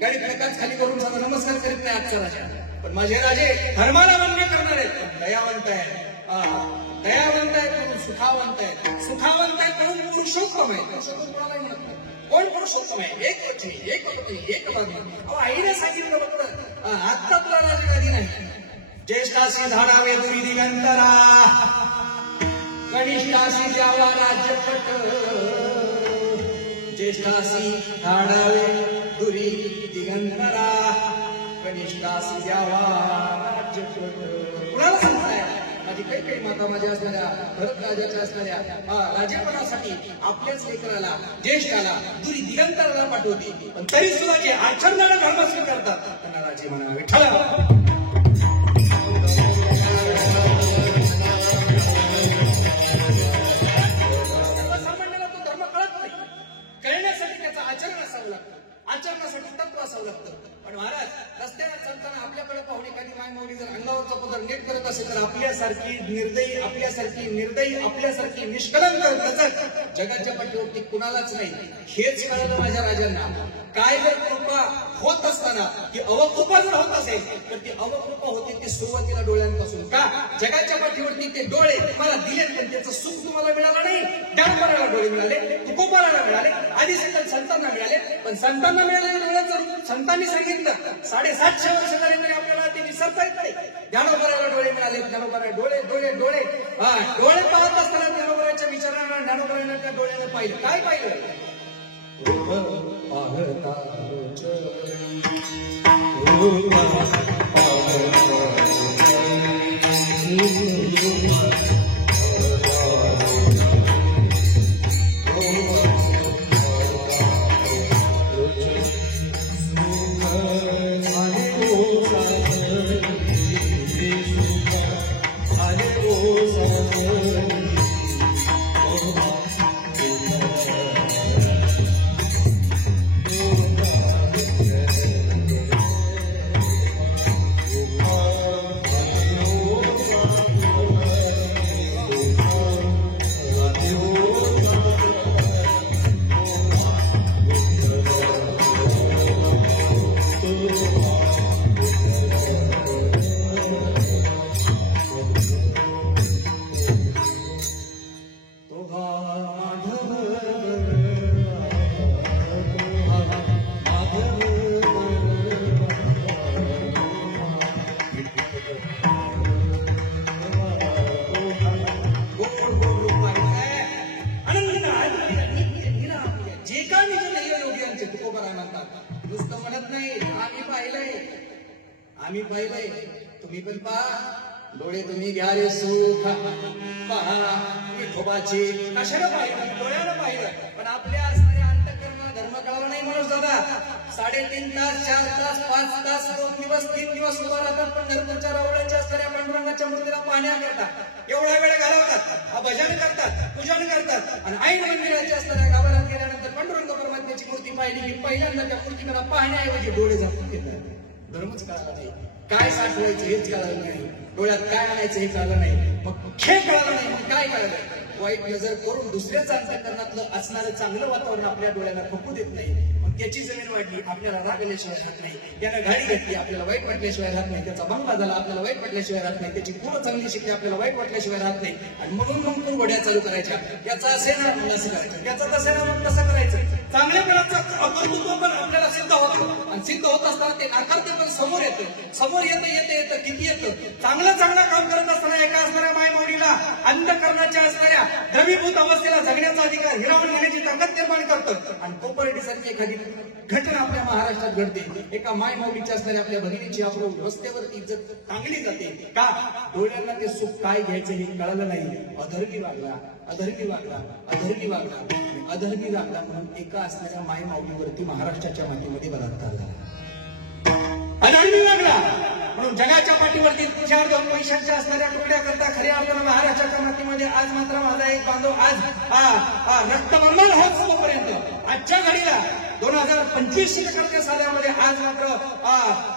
गाडी खडकाच खाली करून साधा नमस्कार करीत नाही आजचा राजा. पण माझे राजे धर्माला मान्य करणारे दयावंत आहे. दयावंत आहे म्हणून सुखावंत आहे. सुखावंत आहे म्हणून पुरुषोत्तम आहे. पुरुषोत्तम कोणालाही म्हणत नाही. कोण पुरुषोत्तम आहे? एक वचनी, एक वचनी, एक वागणी. आईने सांगितलं बघ आत्ता तुला राजगादी नाही. ज्येष्ठाशी झाडावे दुरी दिगंतरा कनिष्ठाशी द्यावा राज्यपट. ज्येष्ठासी धाडावे दुरी दिगंतरा कनिष्ठासी द्यावा राज्यपट. कुणाला सांगताय? माझी काही माता माझ्या असणाऱ्या भरत राजाच्या असणाऱ्या राजेपणासाठी आपल्याच लेकराला ज्येष्ठाला दुरी दिगंतराला पाठवते. पण तरी सुद्धा जे आचरणाला धर्म स्वीकारतात त्यांना राजे म्हणावे. विठ्ठल आचरण असावं लागतं. आचरणासाठी तत्व असावं लागतं. पण महाराज रस्त्यावर चालताना आपल्याकडे पाहून एखादी मायमाऊली जर अंगावरचा पदर नीट करत असेल तर आपल्यासारखी निर्दयी आपल्यासारखी निष्कलंक जगाच्या पाठीवरती कुणालाच नाही. हेच कळलं माझ्या राजांना. काय जर कृपा होत असताना ती अवकृपा जर होत असेल तर ती अवकृपा होते ती सुरुवातीला डोळ्यांपासून. का जगाच्या पाठीवरती ते डोळे तुम्हाला दिलेत पण त्याचं सुख तुम्हाला मिळालं नाही. ज्ञानोबाला डोळे मिळाले, तुकोबाला मिळाले, आधी संतांना मिळाले. पण संतांना मिळालेले डोळ्याचं संतांनी सांगितलं 750 वर्ष झाले तरी आपल्याला ते विसरता येत नाही. ज्ञानोबाला डोळे मिळाले. ज्ञानोबाला डोळे डोळे डोळे डोळे पाहत असताना ज्ञानोबाच्या विचारांना ज्ञानोबाला त्या डोळ्यानं पाहिलं. काय पाहिलं? पाहता आम्ही पाहिलंय. तुम्ही पण पहा. डोळे तुम्ही घ्या रे सुख पहा. विठोबाचे कशाला पाहिलं? डोळ्यानं पाहिलं. पण आपल्या असणाऱ्या अंतःकरणाला धर्म कळाला नाही माणूस दादा. 3.5 तास 4 तास 5 तास 2 दिवस 3 दिवस उभा राहतात. पंढरपूरच्या रावळ्याच्या असणाऱ्या पांडुरंगाच्या मूर्तीला पाहण्याकरता एवढा वेळ घालवतात. भजन करतात, पूजन करतात आणि ऐन मंदिराच्या असणाऱ्या गाभाऱ्यात गेल्यानंतर पांडुरंग परमात्म्याची मूर्ती पाहिली की पहिल्यांदा त्या मूर्तीकडे पाहण्याऐवजी डोळे झाकून घेतात. धर्मच कळाला नाही. काय साठवायचं हेच कळालं नाही. डोळ्यात काय आणायचं हे कळालं नाही. मग खेळ कळाला नाही. मग काय कळलं? वाईट नजर करून दुसऱ्याच अंतःकरणातलं असणारं चांगलं वातावरण आपल्या डोळ्यांना खपू देत नाही. त्याची जमीन वाढली, आपल्याला राग आल्याशिवाय राहत नाही. त्यानं गाडी घेतली, आपल्याला वाईट वाटल्याशिवाय राहत नाही. त्याचा बंगला झाला, आपल्याला वाईट वाटल्याशिवाय राहत नाही. त्याची पूर्ण चांगली शिकली, आपल्याला वाईट वाटल्याशिवाय राहत नाही. आणि म्हणून मग पण वड्या चालू करायच्या. याचा असे ना मग असं करायचं, त्याचा तसे ना मग कसं करायचं. चांगल्यापणाचं अपरभूत्व पण आपल्याला सिद्ध होतं आणि सिद्ध होत असताना ते नाकारते पण समोर येतं. समोर येतं किती येतं. चांगलं काम करत असताना एका असणाऱ्या मायमौलीला अंधकरणाच्या असणाऱ्या द्रवीभूत अवस्थेला जगण्याचा अधिकार हिरावून घेण्याची ताकद निर्माण करतं. आणि कोपर्डीसारखी एखादी घटना आपल्या महाराष्ट्रात घडते. एका मायमौलीची असणाऱ्या आपल्या भगिनीची आपण रस्त्यावर इज्जत चांगली जाते का. डोळ्यांना ते सुख काय घ्यायचं हे कळलं नाही. अधर्मी वागला म्हणून एका असणाऱ्या मायमाऊलीवरती महाराष्ट्राच्या मातीमध्ये बलात्कार झाला. अधर्मी वागला म्हणून जगाच्या पाठीवरती 4-2 पैशांच्या असणाऱ्या तुकड्या करता खऱ्या अर्थानं महाराष्ट्राच्या मातीमध्ये आज मात्र माझा एक बांधव आज रक्तबंबाळ होतपर्यंत आजच्या घडीला 2025 सालामध्ये आज मात्र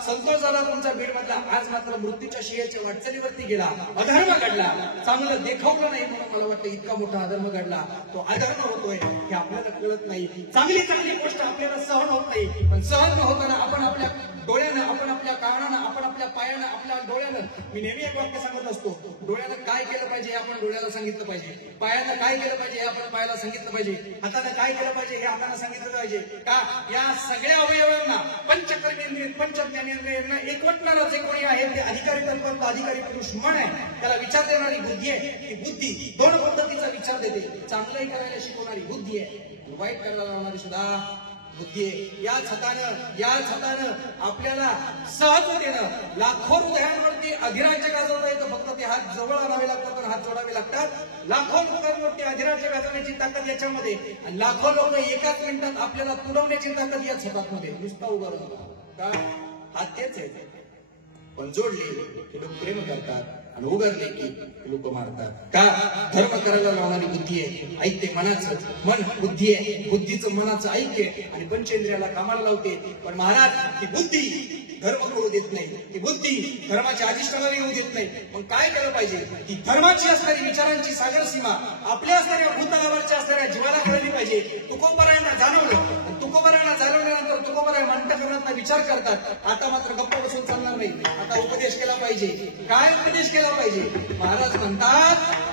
संतोष झाला तुमचा बीड मधला. आज मात्र मृत्यूच्या शियेच्या वाटचालीवरती गेला. अधर्म घडला, चांगलं देखावलं नाही म्हणून मला वाटतं इतका मोठा अधर्म घडला. तो अधर्म होतोय हे आपल्याला कळत नाही. चांगली गोष्ट आपल्याला सहन होत नाही. पण सहन न होताना आपण आपल्या डोळ्यानं, आपण आपल्या कानानं, आपण आपल्या पायानं, आपल्या डोळ्यानं, मी नेहमी एक वाक्य सांगत असतो, डोळ्यानं काय केलं पाहिजे हे आपण डोळ्याला सांगितलं पाहिजे. पायानं काय केलं पाहिजे हे आपण पायाला सांगितलं पाहिजे. हातानं काय केलं पाहिजे हे हातानं सांगितलं पाहिजे. का या सगळ्या अवयवांना पंचकर्मेंद्रिय पंचज्ञानेंद्रियांना एकवटणारा जे कोणी आहे ते अधिकारी तत्व, अधिकारी पुरुष मन आहे. त्याला विचार देणारी बुद्धी आहे. ही बुद्धी 2 पद्धतीचा विचार देते. चांगलंही करायला शिकवणारी बुद्धी आहे, वाईट करायला लावणारी सुद्धा बुद्धी आहे. याच हातानं आपल्याला सहजतेनं लाखो हृदयांवरती अधिराज्य गाजवता येतं. फक्त ते हात जवळ आणावे लागतात आणि हात जोडावे लागतात. लाखो लोकांवरती अधिराज्य गाजवण्याची ताकद याच्यामध्ये, लाखो लोक एकाच मिनिटात आपल्याला तुडवण्याची ताकद याच हातामध्ये. नुसता उभं राहतो का हात तेच आहे. पण जोडले की लोक प्रेम करतात आणि उघडले की लोक मारतात. का धर्म करायला लावणारी बुद्धी आहे. ऐकते मनाचं, मन बुद्धी आहे. बुद्धीचं मनाचं ऐक्य आणि पंचेंद्रियाला कामाला लावते. पण महाराज ती बुद्धी धर्म करू देत नाही. ती बुद्धी धर्माच्या अधिष्ठानाला येऊ देत नाही. मग काय केलं पाहिजे. ती धर्माची असणारी विचारांची सागर सीमा आपल्या असणाऱ्या भूतलावरच्या असणाऱ्या जीवाला कळली पाहिजे. तुकोबरायांना जाणवलं. तुकोबरायांना जाणवल्यानंतर तुकोबराय मंत्रकरणाचा विचार करतात. आता मात्र गप्प बसून चालणार नाही. आता उपदेश केला पाहिजे. काय उपदेश केला पाहिजे. महाराज म्हणतात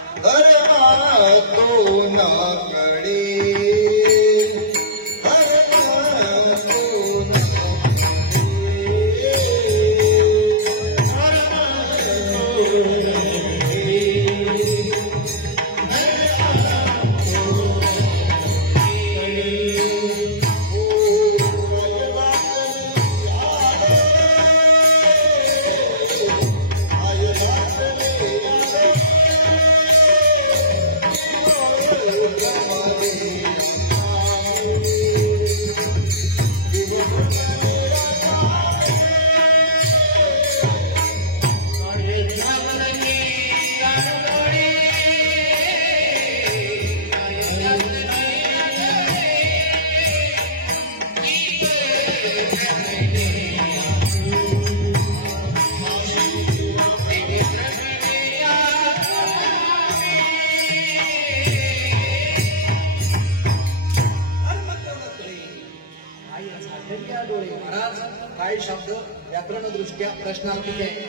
काय शब्द व्याकरण दृष्ट्या प्रश्नार्थी आहे.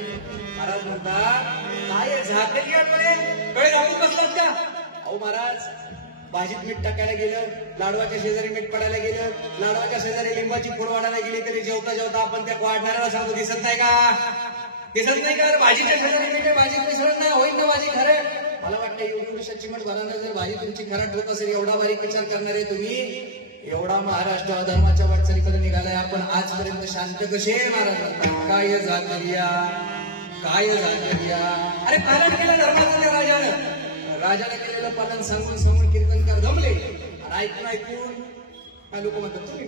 महाराज म्हणतात काय झाकली डोळे घालून बसलात का. अहो महाराज भाजीत मीठ टाकायला गेलं, लाडवाच्या शेजारी मीठ पडायला गेलं, लाडवाच्या शेजारी लिंबाची फुड वाढायला गेली तरी जेवता आपण त्या वाढणाऱ्याला सांगतो दिसत नाही का. भाजीच्या शेजारी मीठ भाजी मिसळत नाही होईल ना भाजी खरं. मला वाटतं एवढी चिमट भरानं जर भाजी तुमची खराट होत असेल एवढा बारीक विचार करणारे तुम्ही. एवढा महाराष्ट्र धर्माच्या वाटचालीकडे निघालाय. आपण आजपर्यंत शांत कसे महाराज. काय झाकरिया. अरे पालन केलं धर्माचं त्या राजानं केलेलं पालन सांगून कीर्तनकार जमले आणि ऐकून लोक म्हणतात तुम्ही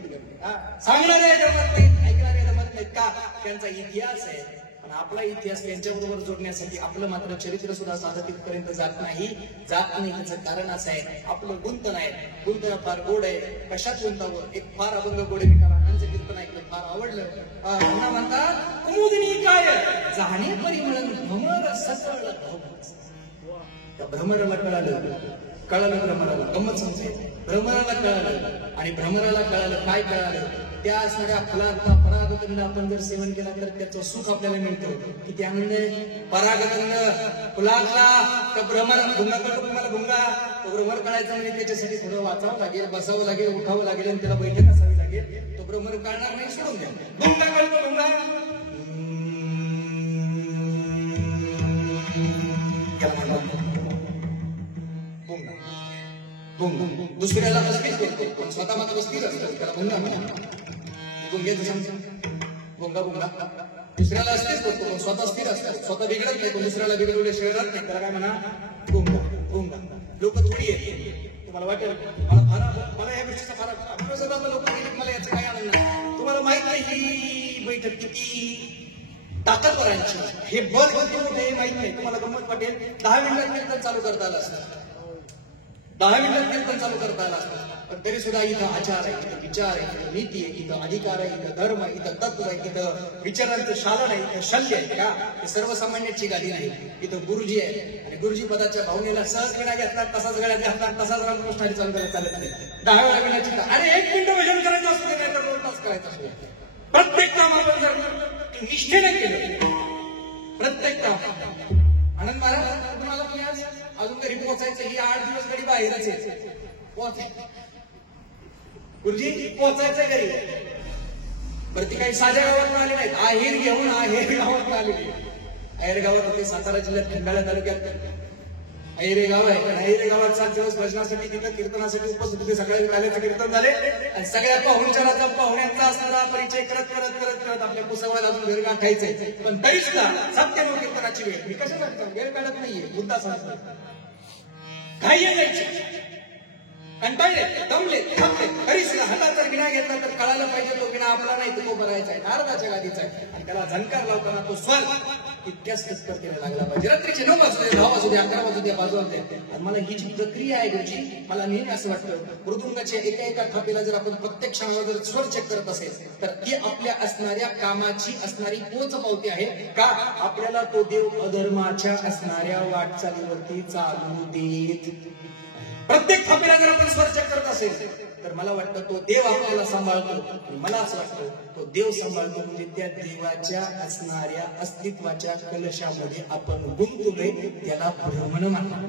सांगणारे जमत नाहीत, ऐकणारे जमत नाहीत का. त्यांचा इतिहास आहे. पण आपला इतिहास त्यांच्याबरोबर जोडण्यासाठी आपलं मात्र चरित्र सुद्धा साधं तिथपर्यंत जात नाही. त्याचं कारण असं आहे आपलं गुंतन आहे. गुंतन फार गोड आहे. कशात गुंतावं. एक फार अभंग गोड आहे. राणांचं कीर्तन ऐकलं फार आवडलं. म्हणतात कुमुदिनी काय जाणे परिमळ भ्रमर सकळ. त्या भ्रमराला कळालं कळालं भ्रमराला, गंमत समजायची. भ्रमराला कळालं आणि भ्रमराला कळालं काय कळालं, त्या असणाऱ्या फुलांचा परागकंद आपण जर सेवन केला तर त्याचं सुख आपल्याला मिळतं. किती आनंद आहे. परागकंद फुलातला तर भ्रमर भुंगा करतो तुम्हाला भुंगा. तो भ्रमर काढायचा म्हणजे त्याच्यासाठी थोडं वाचावं लागेल, बसावं लागेल, उठावं लागेल आणि त्याला बैठक असावी लागेल. तो भ्रमर काढणार नाही, सोडून द्या. भुंगा करतो भुंगा. दुसऱ्याला बस्तीच बोलतो पण स्वतः मात्र बस्तीच असतो त्याला भुंगा म्हणतात. भुंग्याचं समजा भुंगा भुंगा दुसऱ्याला असतेच बोलतो पण स्वतः स्थिर असतात. स्वतः बिघडत नाही पण दुसऱ्याला बिघडवले शहरात नाही. त्याला काय म्हणा भुंगा भुंगा. लोक थोडी येते तुम्हाला वाटेल मला या गोष्टीचा फार लोक मला याचं काय आनंद नाही. तुम्हाला माहित नाही ही बैठक किती ताकदवरांची, हे बल किती मोठे हे माहित नाही. तुम्हाला गंमत वाटेल 10 मिनिटात कीर्तन चालू करता आलं असतं. 10 मिनिटात कीर्तन चालू करता आलं असतं. पण तरी सुद्धा इथं आचार आहे, इथं विचार आहे, इथं नीती आहे, इथं अधिकार आहे, इथं धर्म आहे, इथं तत्व आहे, इथं विचारांचं शालन आहे, इथं शल्य आहे का. हे सर्वसामान्याची गादी नाही. इथं गुरुजी आहे आणि गुरुजी पदाच्या भावनेला सहज विना घेततात, तसाच गळ्यात घालतात, तसाच रामकृष्णाची चालू करायला चालत नाही. 10 वेळा विनाची अरे 1 मिनिट भजन करायचं असतं नाही तर 2 तास करायचं असतो. प्रत्येक काम आपण जर निष्ठेने केलं, प्रत्येक काम. आनंद महाराज तुम्हाला मी आज अजून घरी पोहोचायचं, ही 8 दिवस घरी बाहेरच आहे. गुरुजी पोहोचायचं घरी. बरं ती काही साध्या गावात आले नाहीत, आहेर घेऊन आहेर गावात आलेली. आहेर गावात होते सातारा जिल्ह्यात खंडाळा तालुक्यात अहिरे गाव आहे. पण अहिरे गावात 7 दिवस भजनासाठी तिथं कीर्तनासाठी उपस्थित होते. सकाळी काल्याचं कीर्तन झाले आणि सगळ्या पाहुणचाराचा पाहुण्यांचा असणारा परिचय करत करत करत करत आपल्या कुसावाला अजून वेळ गाठायचंय. पण तरी सुद्धा सत्य कीर्तनाची वेळ मी कशा लागतो वेळ काढत नाहीये. मुद्दा सांगतो काही यायची कंटाळले दमले थांबले तरी सुद्धा हातात जर विना घेतला तर कळायला पाहिजे तो विना आपला नाही तो भरायचा आहे, नारदाच्या गादीचा आहे. आणि त्याला झंकार लावताना तो स्वर इतक्याच करायला लागला पाहिजे. रात्रीचे 9 वाजू दे, 10 वाजू दे, 11 वाजू दे, 5 वाजू दे. आणि मला ही जी प्रक्रिया आहे गुरुजी, मला नेहमी असं वाटतं मृदुंगाच्या एका एका थापीला जर आपण प्रत्येक क्षणाला जर स्वर चेक करत असेल तर ती आपल्या असणाऱ्या कामाची असणारी पोच पावती आहे का. आपल्याला तो देव अधर्माच्या असणाऱ्या वाटचालीवरती चालू देत. प्रत्येक थापीला जर आपण स्वर चेक करत असेल तर मला वाटतं तो देव आपल्याला सांभाळतो. मला असं वाटतं तो देव सांभाळतो म्हणजे त्या देवाच्या असणाऱ्या अस्तित्वाच्या कलशामध्ये आपण गुंतलोय, त्याला भ्रमण म्हणतात.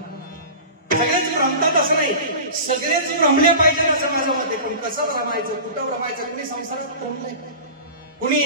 सगळेच भ्रमतात असं नाही, सगळेच भ्रमले पाहिजे असं माझं मत आहे. पण कसं भ्रमायचं, कुठं भ्रमायचं. कुणी संसारात भ्रमलंय, कुणी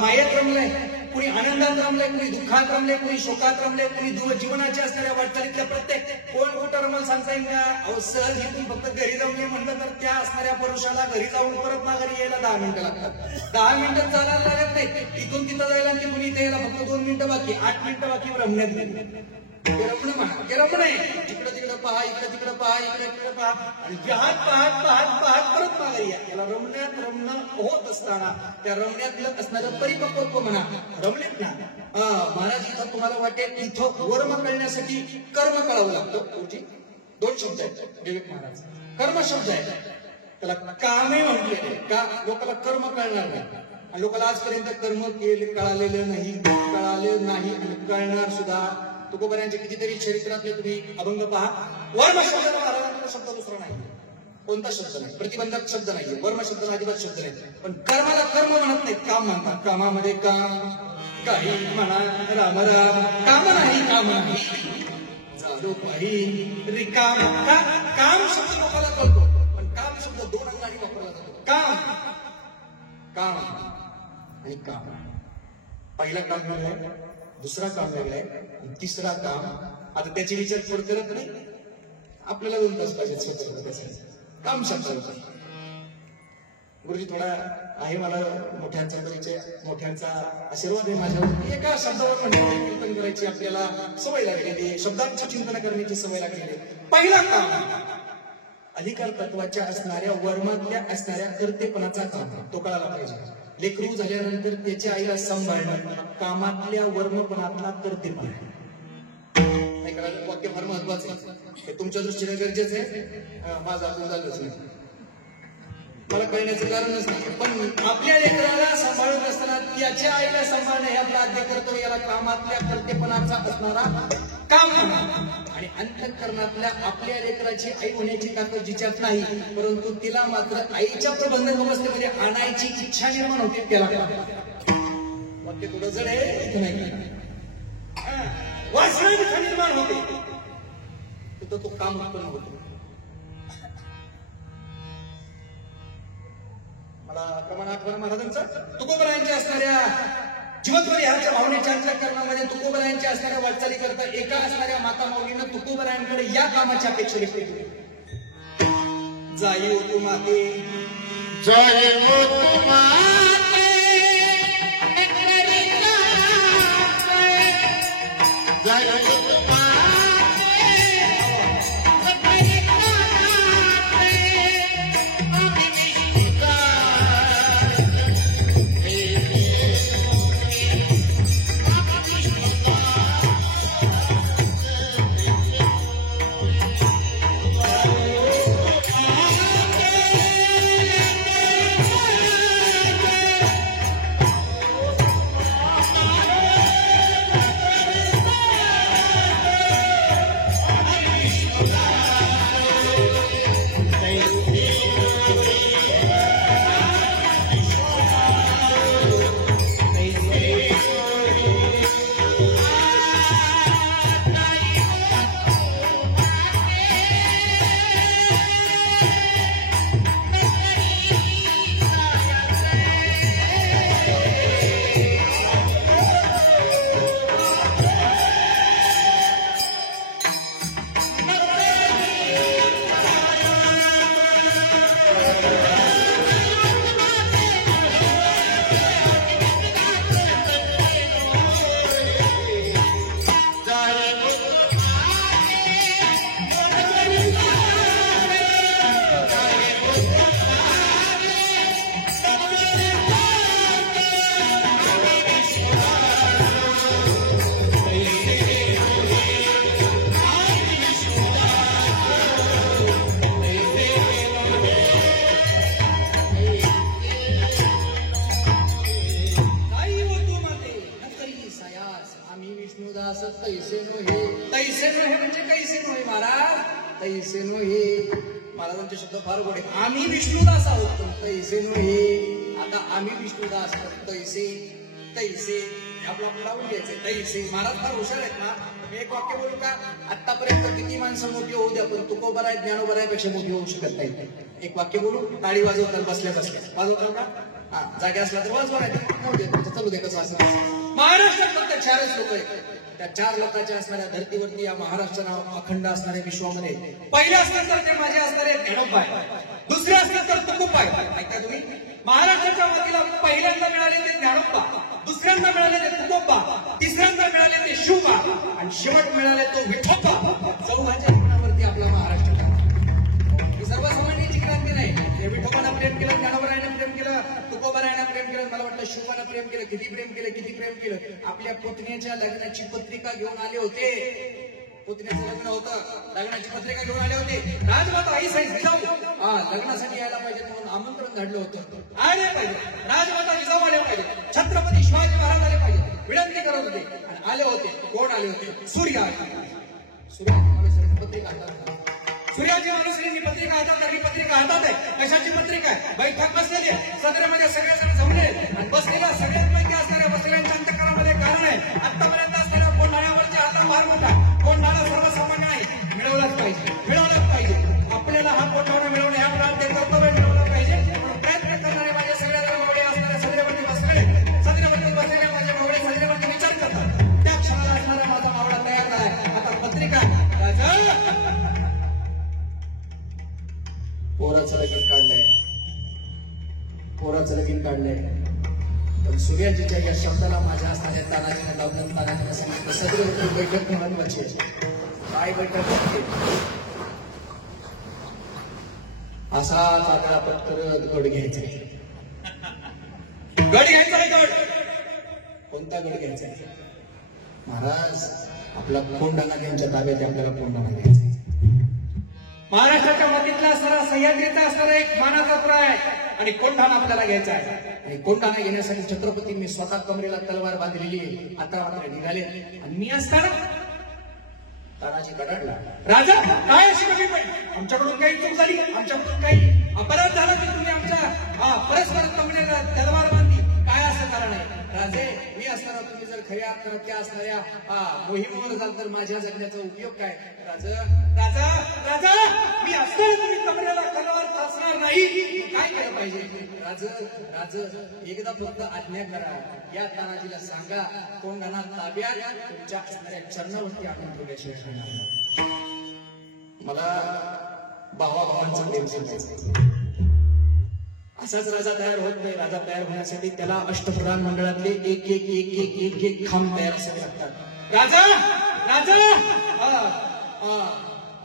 मायेत रमलंय, कुणी आनंदात रमलंय, कुणी दुःखात रमलंय, कुणी शोकात रमलंय, कुणी जीवनाच्या असणाऱ्या वाटचालीतल्या प्रत्येक कोण कुठं रमल सांगता येईल का. सहज इथून फक्त घरी रमले म्हणलं तर त्या असणाऱ्या पुरुषाला घरी जाऊन परत माघारी यायला 10 मिनिटं लागतात. 10 मिनिटं चालायला लागत नाही. इथून तिथं जायला की कुणी इथे यायला फक्त 2 मिनिटं बाकी, 8 मिनिटं बाकी रमण्यात नाही. रमणं म्हणा ते रमण आहे. इकडं तिकडं पहा, इकडं तिकडं पहा, इकडे तिकडे पहा आणि पाहत पाहत पाहत पाहत परत माघारी या. याला रमण्यात रमणं होत असताना त्या रमण्यातलं असणारं परिपक्वत्व म्हणा रमणीत ना. महाराज इथं तुम्हाला वाटेल इथं वर्म कळण्यासाठी कर्म कळावं लागतं. गुरुजी 2 शब्द आहेत विवेक महाराज. कर्म शब्द आहे त्याला कामे म्हटले का लोकांना कर्म कळणार नाही. आणि लोकांना आजपर्यंत कर्म केले कळालेलं नाही, कळाले नाही आणि कळणार सुद्धा. तुकोबाऱ्यांचे कितीतरी चरित्रातले तुम्ही अभंग पहा. वर्म शब्दाला महाराजांचा शब्द दुसरा नाही, कोणता शब्द नाही, प्रतिबंधक शब्द नाही, वर्म शब्दाला अजिबात शब्द नाही. पण कर्माला कर्म म्हणत नाही, काम म्हणतात. कामामध्ये काम काही म्हणा राम राम, काम नाही काम नाही चालू काही रिकाम. काम शब्द लोकांना कळतो पण काम शब्द 2 अंगाने वापरला जातो. काम काम आणि काम. पहिला काम वेगळं, दुसरा काम वेगळं आहे, तिसरा काम आता त्याची विचार करत नाही. आपल्याला 2 तास पाहिजे काम शब्द. गुरुजी थोडा आहे मला मोठ्यांचा परिचय, मोठ्यांचा आशीर्वाद आहे माझ्यावर. एका शब्दावर म्हणजे कीर्तन करायची आपल्याला सवय लागलेली, शब्दांची चिंतन करण्याची सवय लागलेली. पहिला काम अधिकार तत्वाच्या असणाऱ्या वर्मातल्या असणाऱ्या कर्तेपणाचा काम, तो कळायला पाहिजे. लेकरू झाल्यानंतर त्याच्या आईला सांभाळणं कामातल्या वर्मपणातला कर्तेपणा. वाक्य फार महत्वाचं आहे, हे तुमच्या दृष्टीने गरजेचं आहे. माझं आपण झालंच नाही, मला कळण्याचं कारणच नाही. पण आपल्या लेकराला सांभाळत असताना त्याच्या आईला सांभाळणं हे आपला आद्य कर्तव्य, याला कामातल्या कर्तेपणाचा असणारा काम म्हणा. आणि अंतःकरणातल्या आपल्या लेकराची आई होण्याची ताकद जिच्यात नाही, परंतु तिला मात्र आईच्या प्रबंधक अवस्थेमध्ये आणायची इच्छा निर्माण होते त्याला. मग ते थोडं जड आहे इथं नाही, वासना जिथं निर्माण होते तिथं तो काम उत्पन्न होतो. मला प्रमाण आठवण महाराजांचा तुकोबरायांच्या असणाऱ्या जीवनभर ह्याच्या भावनेच्या अंतःकरणामध्ये तुकोबरायांच्या असणाऱ्या वाटचाली करता एका असणाऱ्या माता माऊलीनं तुकोबरायांकडे या कामाची अपेक्षा व्यक्त केली. जाई तू माते, जय हो तू माते, जय हो तू माते, तैसे नोहे. महाराजांचे शब्द फार गोड आहेत. आम्ही विष्णुदास आहोत पण तैसे नोहे. आता आम्ही विष्णुदास तैसे तैसे आपला लावून घ्यायचंय. तैसे महाराज फार हुशार आहेत ना. मी एक वाक्य बोलू का? आतापर्यंत किती माणसं मोठी होऊ द्या पण तुकोबराय ज्ञानोबरायपेक्षा मोठी होऊ शकत नाही. एक वाक्य बोलू, टाळी वाजवताना बसल्या वाजवताल का? हा, जागे असला तर वाजवा, चालू द्या. कसं असं महाराष्ट्रात फक्त 4च लोक आहेत. त्या 4 लोकांच्या असणाऱ्या धर्तीवरती या महाराष्ट्र नाव अखंड असणाऱ्या विश्वामध्ये पहिले असतात तर ते माझे असणारे ज्ञानोबा, दुसरे असतात तर तुकोबा. ऐका तुम्ही, महाराष्ट्राच्या वतीला पहिल्यांदा मिळाले ते ज्ञानोबा, दुसऱ्यांदा मिळाले ते तुकोबा, तिसऱ्यांदा मिळाले ते शिवबा आणि शेवट मिळाले तो विठोबा. चौघांच्या जीवनावरती आपला महाराष्ट्र. ही सर्वसामान्याची क्रांती नाही. हे विठोबानं प्रेम केलं, ज्ञानोबरायानं प्रेम केलं, तुकोबरायानं प्रेम केलं, मला वाटतं शिवानं प्रेम केलं. किती प्रेम केलं, किती प्रेम केलं. आपल्या पुतण्याच्या लग्नाची पत्रिका घेऊन आले होते. पुतण्याचं लग्न होतं, लग्नाची पत्रिका घेऊन आले होते. राजमाता आई साहेब जिजाऊ लग्नासाठी यायला पाहिजे म्हणून आमंत्रण धाडलं होतं. आले पाहिजे, राजमाता जिजाऊ आले पाहिजे, छत्रपती शिवाजी महाराज आले पाहिजे, विनंती करत होते. आणि आले होते. कोण आले होते? सूर्य. सूर्य पत्रिका हातात. सूर्याची माणुसरींनी पत्रिका हातात धरली. पत्रिका हातात आहे. कशाची पत्रिका आहे? बैठक बसलेली आहे. सदरेमध्ये सगळेजण जमले आणि बसलेल्या सगळ्यांपैकी असणाऱ्या बसलेल्यांच्या अंतःकरणामध्ये कारण आहे. आतापर्यंत असणाऱ्या कोंढाण्यावरच्या हातात भार मोठा. कोंढाणा सर्वसामान्य आहे, मिळवलाच पाहिजे, मिळवलाच पाहिजे. आपल्याला हा कोंढाणा मिळवणे ह्या काळात ते कर्तव्य मिळवलं पाहिजे म्हणून प्रयत्न करणारे माझे सगळ्या मावळे असणाऱ्या सदरेवरती बसले. सदरेवरती बसलेल्या माझ्या मावळे सदरेवरती विचार करतात. त्या क्षणाला असणारा माझा मावळा तयार आहे. आता पत्रिका पोराचं लगीन काढलंय, पोराचं लगीन काढलंय. पण सूर्याजीच्या या शब्दाला माझ्या असणाऱ्या तानाजीने लावलं. तानाजीने सांगितलं सदरेवरती बैठक महत्वाची आहे. काय बैठक? असाच आता आपण करत गड घ्यायचा. गड घ्यायचा. गड कोणता गड घ्यायचा? महाराज आपला कोंढाणा त्यांच्या ताब्यात. आपल्याला कोंढाणा घ्यायचा. महाराष्ट्राच्या मातीतला असणारा सह्याद्रीचा असणारा एक मानाचा प्राय आणि कोंढाणा आपल्याला घ्यायचा आहे. आणि कोंढाणा घेण्यासाठी छत्रपतींनी स्वतः कमरेला तलवार बांधलेली आहे. आता मात्र निघाले आणि मी असताना तानाजी कडाडला. राजा काय अशी कमी पडली? आमच्याकडून काही चूक झाली, आमच्याकडून काही अपराध झाला की तुम्ही आमच्या परस्पर कंपनीला तलवार बांधली, काय असं कारण आहे? राजे, मी असताना तुम्ही जर खऱ्या अर्थात असणाऱ्या मोहिमेवर जाल तर माझ्या जगण्याचा उपयोग काय? राजा राजा राजा मी असताना तुम्ही कमरेला तलवार फासणार नाही, काय केलं पाहिजे? राज राज एकदा फक्त आज्ञा करा, या तानाजीला सांगा कोंढाणा ताब्यात तुमच्या असणाऱ्या चरणावरती आणून ठेवल्याशिवाय मला भावाभावांचं प्रेम समजायचं. असाच राजा तयार होत नाही. राजा तयार होण्यासाठी त्याला अष्टप्रधान मंडळातले एक एक एक एक एक एक खांब तयार असावे लागतात. राजा राजा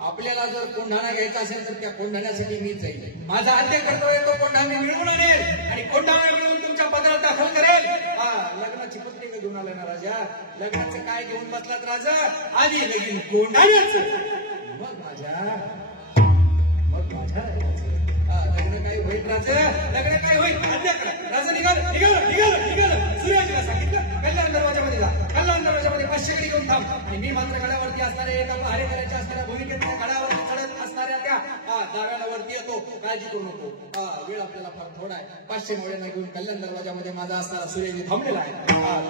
आपल्याला जर कोंढाणा घ्यायचा असेल तर त्या कोंढाण्यासाठी मीच जाईल. माझा आद्य कर्तव्य तो कोंढाणा मिळवून आणेल आणि कोंढाणा मिळवून तुमच्या पदाला दाखल करेल. लग्नाची पत्रिका घेऊन आलाय ना राजा, लग्नाचं काय घेऊन बसलात राजा? आधी लगीन कोंढाण्याचं, मग माझ्या लग्न काय होईल? राजा लग्न काय होईल? आज्ञा करा. राजा निघाल निघाल निघाल निघाल. सूर्याजीला सांगितलं कल्याण दरवाजामध्ये जा, कल्याण दरवाजामध्ये 500 गडी घेऊन थांब. आणि मी मात्र गडावरती असणारे एका हरेकऱ्याच्या असणाऱ्या भूमिकेत गडावरती चढत असणाऱ्या त्या दाव्याला वरती येतो. काळजी करू नको, वेळ आपल्याला फार थोडा आहे. 500 नवड्यांना घेऊन कल्याण दरवाजामध्ये माझा असणारा सूर्याजी थांबलेला आहे.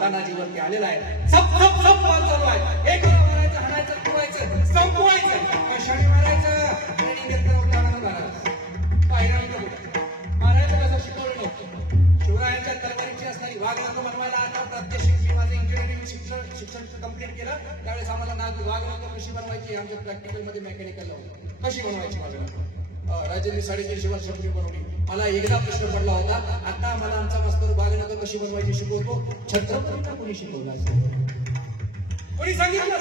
तानाजी वरती आलेला आहे. सब सब सब पाल चालू आहे. एक मारायचं, हाणायचं, ठेवायचं, संपवायचं, कशाने मारायचं? महाराज कसं शिकवलं नव्हतं. शिवरायांच्या तलवारीची असणारी वाघनख बनवायला आता प्रात्यक्षिक मी माझं इंजिनिअरिंग शिक्षण कंप्लीट केलं. त्यावेळेस आम्हाला वाघनख कशी बनवायची आमच्या प्रॅक्टिकल मध्ये मेकॅनिकल लावलं. कशी बनवायची वाघनख? राजेंनी 350 वर्षापूर्वी बनवली. मला एकदा प्रश्न पडला होता, आता मला आमचा मास्तर वाघनख कशी बनवायची शिकवतो. छत्रपतींना कोणी शिकवलं? कोणी सांगितलं?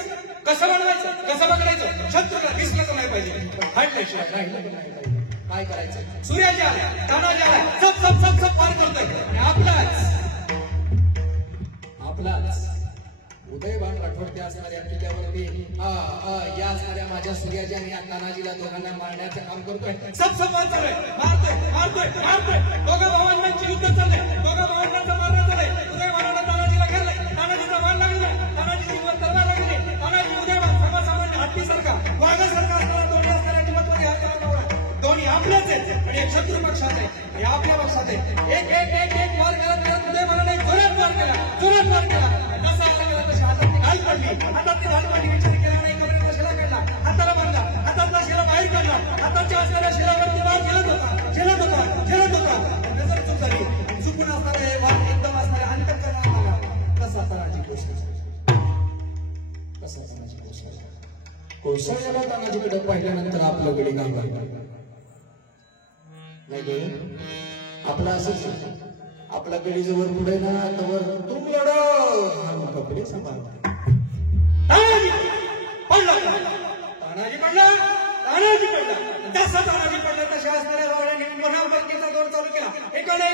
कसं बनवायचं, कसं बघायचं? छत्रला दिसलं नाही पाहिजे, हाडल्याशिवाय राहिलं नाही पाहिजे. काय करायचं? सूर्याजी आला, तानाजी आला, सब सब सब सब पार करतोय. आपलाच उदयभान राठोड त्या असणाऱ्या किल्ल्यावरती या असणाऱ्या माझ्या सूर्याजी आणि तानाजीला दोघांना मारण्याचं काम करतोय. सब सब पार चालू आहे. मारतोय मारतोय मारतोय. दोघा भावांची युद्ध चाललंय. दोघा भावांना मारण्यात आलंय. उदयभानाला तानाजीला घेरलंय. तानाजीचा मान लागला. तानाजीची वर तलवार लागली. तानाजी उदयभान सर्वसामान्य हत्तीसारखा वाघासारखा असणारा दोन्ही असणाऱ्या किंमतमध्ये हात लावला. दोन्ही आपल्याच आहेत आणि एक शत्रू पक्षात आहे आणि आपल्या पक्षात आहे. एक एक एक एक वार करत उदयभानाने जोरात वार केला, जोरात वार केला. जसा आला गेला तशी हातातली घाल पडली. हातातली घाल पडली. विचार केला नाही, कमरेचा शिरा काढला, हाताला बांधला, हातातला शिरा बाहेर काढला. हाताच्या असणाऱ्या शिरावरती वार झेलत होता, झेलत होता, झेलत होता. नजर चूक झाली. चुकून असणारा हे वार एकदम असणाऱ्या अंतःकरणात आला. कसा तानाजी कोसळला, कसा तानाजी कोसळला. कोसळलेला तानाजीकडे पाहिल्यानंतर आपलं गडी काय पाहिलं नाही. आपला असंच आपला गडी जवळ पुढे ना तवर तुम लढो कपडे सांभाळ. तानाजी पडला, तानाजी पडला. जसा तानाजी पडला तशा असणाऱ्या जवळने पुन्हा जोर चालू केला. एकाने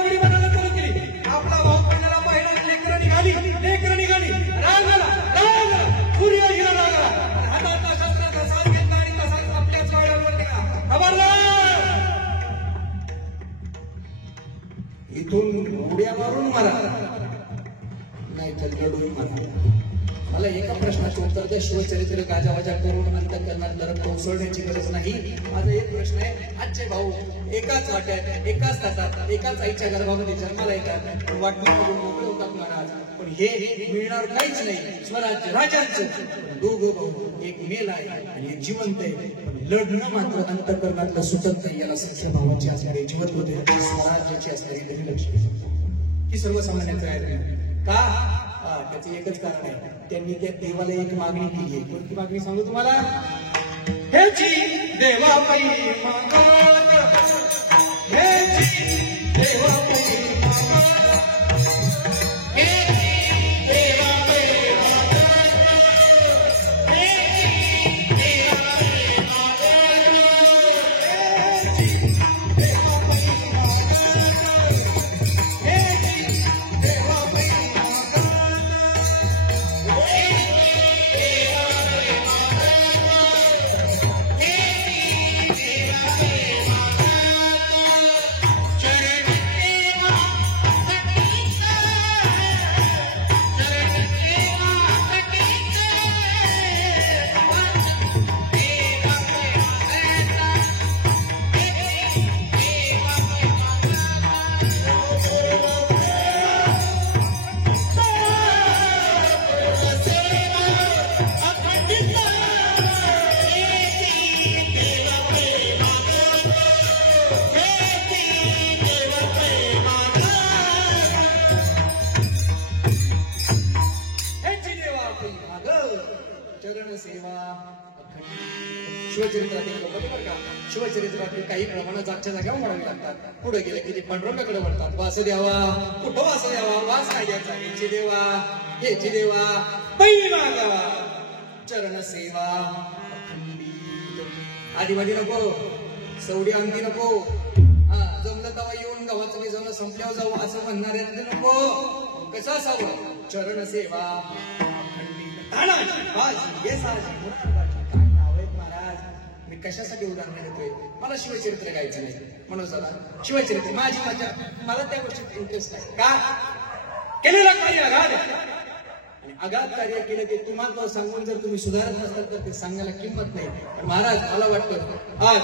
उडी मारायला चालू केली. आपला भाऊ पडलेला पाहिला. लेकरं निघाली. राग आला. सूर्याजीला राग आला. हातातला शस्त्राचा साथ घेतला आणि तसाच आपल्याच वाड्यावर गेला. खबरदार, इथून उड्या मारून मारा, नाही तर लढून मारा. मला एका प्रश्नाचे उत्तर द्या. शिवचरित्र गाजावाजा करून अंतःकरणात कोसळण्याची गरज नाही. माझा एक प्रश्न आहे. आजचे भाऊ एकाच वाट्यात, एकाच ताटात, एकाच आईच्या गर्भामध्ये जन्माला येतात. वाटणीमधून मोकळे होतात महाराज. पण हे मिळणार काहीच नाही. स्वराज्य राजांचं दोघं भाऊ, एक मेल आहे आणि एक जिवंत आहे. लढणं मात्र अंतःकरणातलं सुचत नाही. याला सख्य भावाची असणारी जिवंत होते, स्वराज्याची असणारी लक्ष्मी ही सर्वसामान्यांचं आहे. का? त्याचं एकच कारण आहे. त्यांनी त्या देवाला एक मागणी केली आहे. कोणती मागणी सांगू तुम्हाला? हेची देवापै मागत, हेची देवापै शिवचरित्रातील लोक बरं का, शिवचरित्रातील काही प्रमाणात जागच्या जाग्यावर म्हणावे लागतात. पुढे गेले की ते पांडुरंगाकडे वळतात. वास द्यावा, कुठं वास द्यावा, वास काय द्यायचा, हेची देवा, हेची देवा, पै मागावा, चरण सेवा अखंडित. आधीमध्ये नको, सवडी अंगठी नको, जमलं तेव्हा येऊन गावाचं मी जमलं संपल्यावर जाऊ असं म्हणणाऱ्यातलं नको. कसं असावं, चरण सेवा अखंडित. तानाजी बाजी येसाजी मुरारबाजी. काय नाव आहेत महाराज, मी कशासाठी उदाहरण देतोय, मला शिवचरित्र गायचं नाही म्हणून चला शिवचरित्र मला त्या गोष्टीत इंटरेस्ट आहे. का केलेलं कार्य अगाध आणि अगाध कार्य केलं ते तुम्हाला सांगून जर तुम्ही सुधारत नसाल तर ते सांगायला किंमत नाही. पण महाराज मला वाटतं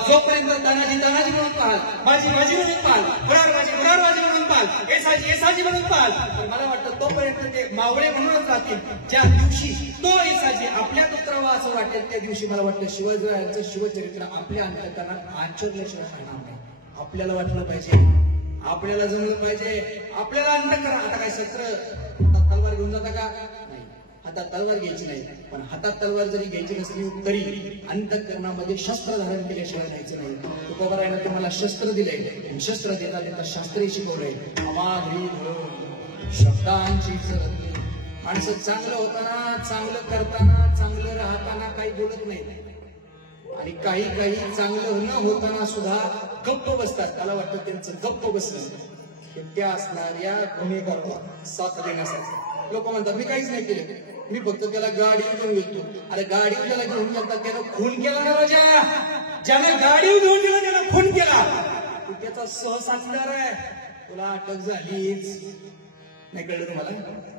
जोपर्यंत तानाजी तानाजी म्हणून पाहाल, माझी माझी म्हणून पाहाल, मुरारबाजी मुरारबाजी म्हणून पाहाल, येसाजी येसाजी म्हणून पाहाल, तर मला वाटतं तोपर्यंत ते मावळे म्हणूनच राहतील. ज्या दिवशी तो येसाजी आपल्यात उतरावा असं वाटेल त्या दिवशी मला वाटतं शिवाजीरायांचं शिवचरित्र आपल्या अंतःकरणात आचरल्याशिवाय राहणार नाही. आपल्याला वाटलं पाहिजे, आपल्याला जमलं पाहिजे, आपल्याला अंतःकरण. आता काय शस्त्र तलवार घेऊन जाता का, नाही, हातात तलवार घ्यायची नाही. पण हातात तलवार जरी घ्यायची नसली तरी अंतःकरणामध्ये शस्त्र धारण केल्याशिवाय जायचं नाही. तुकोबारायानं तुम्हाला शस्त्र दिले, शस्त्र देता देता शास्त्रही शिकवलंय. अमाधी शब्दांची सरणी. माणसं चांगलं होताना, चांगलं करताना, चांगलं राहताना काही बोलत नाही आणि काही काही चांगलं न होताना सुद्धा गप्प बसतात. त्याला वाटतं त्यांचं गप्प बसलं त्या असणाऱ्या गुन्हेगाराला साथ देण्यासाठी. लोक म्हणतात मी काहीच नाही केलं, मी फक्त त्याला गाडी घेऊन गेलो. अरे गाडी त्याला घेऊन गेला, त्यानं खून केला ना राजा. ज्याने गाडी घेऊन गेला त्यानं खून केला, तू त्याचा सहसाथीदार आहे. तुला अटक झालीच नाही, कळलं तुम्हाला,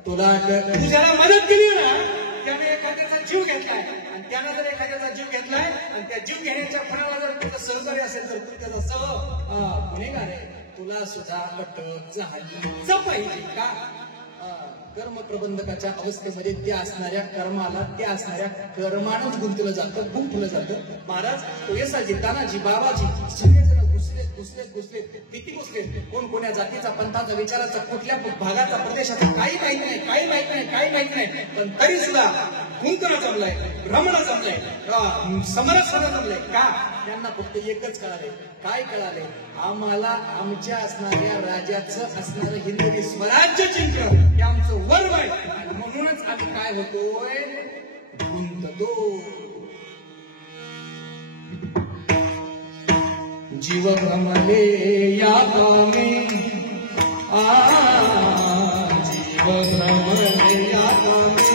तुला अटक. तू ज्याला मदत केली ना त्याने एखाद्याचा जीव घेतलाय आणि त्यानं जर एखाद्याचा जीव घेतलाय आणि त्या जीव घेण्याच्या फळाला जर तुझं सहकार्य असेल तर तू त्याचा गुन्हेगार आहे. तुला सुद्धा अटक झाली पाहिजे का. कर्म प्रबंधकाच्या अवस्थेमध्ये त्या असणाऱ्या कर्माला त्या असणाऱ्या कर्मानंच गुंतलं जातं. महाराज तो येसाजी तानाजी बाबाजी सगळेजण घुसले किती घुसले, कोण कोण्या जातीचा पंथाचा विचाराचा कुठल्या भागाचा प्रदेशाचा काही माहित नाही. पण तरी सुद्धा गुंतणं जमलंय, भ्रमणं जमलंय, समरसपणं जमलंय का. त्यांना फक्त एकच कळाले. काय कळाले, आम्हाला आमच्या असणाऱ्या राजाचं असणारं हिंदवी स्वराज्य जिंकणं हे आमचं वर्व आहे. म्हणूनच आम्ही काय होतोय, गुंततो. जीव भ्रमले या कामी, जीव भ्रमले या कामी,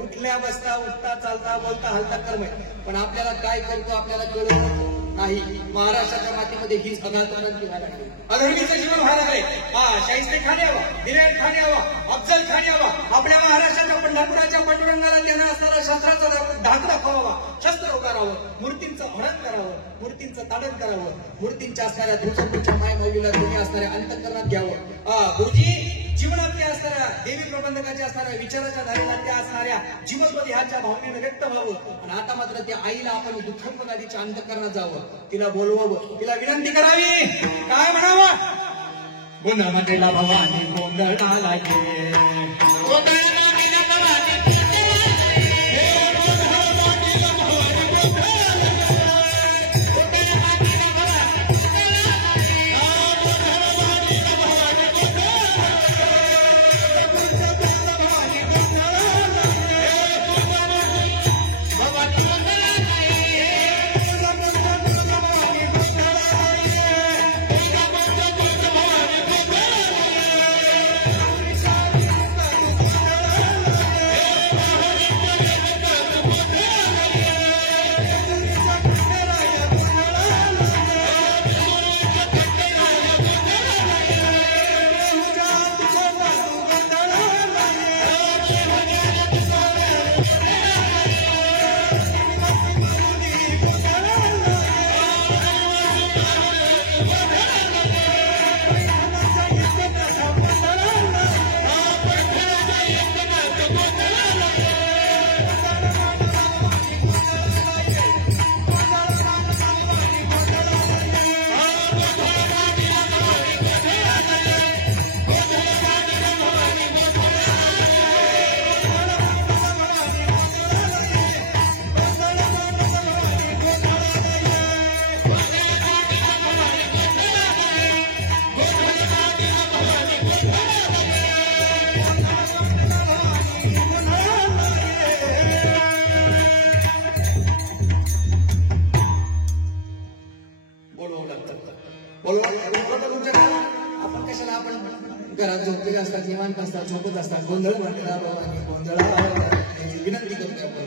उठल्या बसता उठता चालता बोलता हलता कर्म आहे. पण आपल्याला काय करतो आपल्याला कळत नाही. महाराष्ट्राच्या मातीमध्ये ही अनाथांची व्हायला लागली, अधर्मीचं जीवन व्हायला लागले. शाहिस्ते खान यावा, विनायक खान यावा, अफजल खान यावा, आपल्या महाराष्ट्राच्या पंढरपुराच्या पांडुरंगाला त्यांना असणारा शस्त्राचा धाक दाखवावा, शस्त्र उगारावं, मूर्तींचं हरण करावं, मूर्तींचं ताडण करावं, मूर्तींच्या असणाऱ्या दिवसांच्या मायमौलीला तुम्ही असणाऱ्या अंतःकरणात घ्यावं. गुरुजी जीवनातल्या असणाऱ्या देवी प्रबंधकाच्या असणाऱ्या विचाराच्या धारेला त्या असणाऱ्या जीवनमध्ये ह्याच्या भावनेनं व्यक्त व्हावं. आणि आता मात्र त्या आईला आपण दुःखद नदीच्या अंतःकरणात जावं, तिला बोलवावं, तिला विनंती करावी. काय म्हणावं, गुणमतेला भवानी गोंधळाला ये, घरात झोपलेले असतात, निवांत असतात, झोपत असतात, गोंधळ म्हणतात भवानी गोंधळा विनंती करतोय आपण.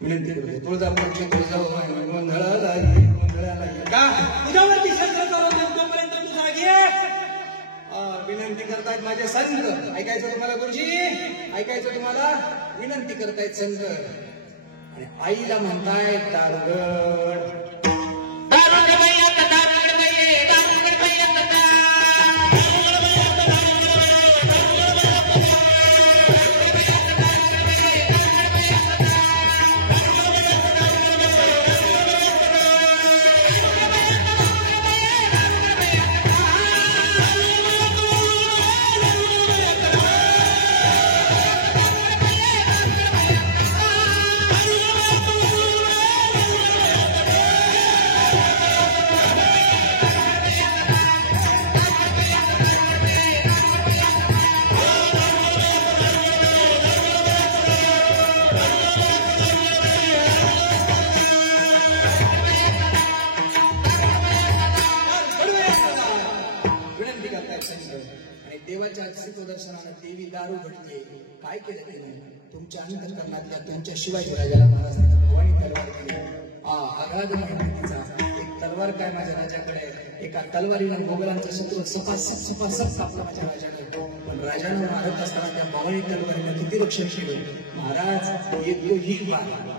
विनंती करतोय तुळजापूरची तुळजाभवानी गोंधळाला ये, गोंधळाला ये. का तुझ्यावरती शस्त्र चालवून देऊ तोपर्यंत तू जागी आहे. विनंती करतायत माझे संत. ऐकायचं तुम्हाला गुरुजी? ऐकायचं तुम्हाला? विनंती करतायत संत. आणि आईला म्हणतायत दारुगड दर्शनानं देवी दारू घडते. काय केलं तिने? तुमच्या अंतःकरणातल्या तुमच्या शिवाजी राजाला महाराज भवानी तलवार केली. अगाध मेहनतीचा एक तलवार काय माझ्या राजाकडे, एका तलवारीनं मोगलांचा शत्रू सपासप कापला माझ्या राजाने. पण राजानं मारत असताना त्या भवानी तलवारीनं किती रक्षण केलं महाराज. येतो ही बात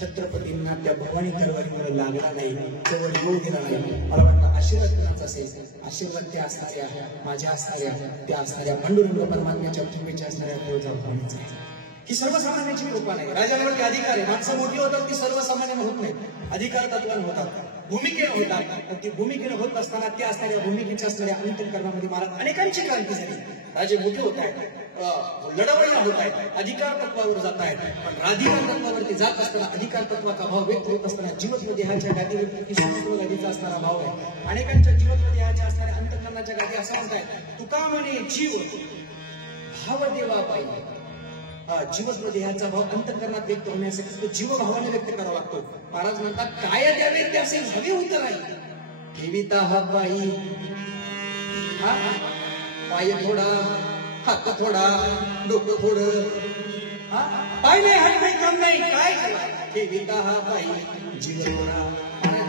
छत्रपतींना त्या भवानी तलवारीमुळे लागला नाही, जवळ येऊ दिला नाही. मला वाटतं आशीर्वाद कुणाचा असेल? आशीर्वाद त्या असणाऱ्या माझ्या असणाऱ्या त्या असणाऱ्या पांडुरंग परमात्म्याच्या भूमीच्या असणाऱ्या तुळजाभवानीचा. ही सर्वसामान्याची कृपा नाही. राजावरती अधिकार आहे. माणसं मोठी होतात ती सर्वसामान्य होत नाही, अधिकार तत्वान होतात, भूमिकेनं होतात. पण ती भूमिकेनं होत असताना त्या असणाऱ्या भूमिकेच्या असणाऱ्या अंतःकरणामध्ये महाराज अनेकांची क्रांती झाली. राजे मोठे होत आहेत, लढवळ्या होत आहेत, अधिकार तत्वावर जात आहेत. पण राधिकार तत्वावरती जात असताना अधिकार तत्वाचा भाव व्यक्त होत असताना जीवत्व देहाच्या गादीवरती सुखत्व गादीचा असणारा भाव आहे. अनेकांच्या जीवत्व देहाच्या असणाऱ्या अंतःकरणाच्या गादी असं म्हणतायत तुका म्हणे जीव भाव देवा पाहिजे. जीवत्व देहाचा भाव अंतःकरणात व्यक्त होण्यासाठी तो जीवभावाने व्यक्त करावा लागतो. महाराज म्हणतात काय द्यावे ते असे हवे होत नाही. ठेविता हा पायी, पाय थोडा, हात थोडा, डोकं थोडं, पाय नाही, हात नाही, काम नाही, काय ठेविता हा पायी जीव थोडा.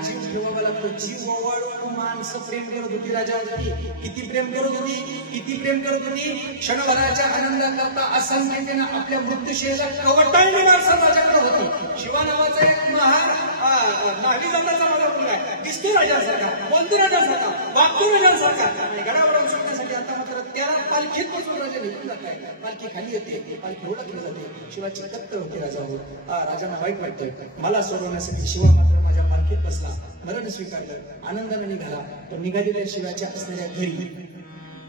जीव ठेवावा लागतो. जीव ओवाळून माणसं प्रेम करत होती राजावरती. किती प्रेम करत होती, किती प्रेम करत होती. क्षणभराच्या आनंदाकरता असंख्यतेनं आपल्या मृत्यूशेला कवटाळणी माणसं राजाकडे होती. शिवा नावाचा एक महान नावी जमण्याचा मला मुलगा आहे. दिसतो राजासारखा, बोलतो राजासारखा, वागतो राजासारखा. आणि गडावरून सुटण्यासाठी आता मात्र त्याला पालखीत बसून राजा निघून जात आहे. पालखी खाली येते, पालखी ओळखली जाते. शिवाची कत्तर होते राजावर. राजांना वाईट वाटतंय. मला सोडवण्यासाठी शिवा मात्र माझ्या पालखीत बसला, मरण स्वीकारलं, आनंदाने निघाला. तो निघालेल्या शिवाच्या असणाऱ्या घरी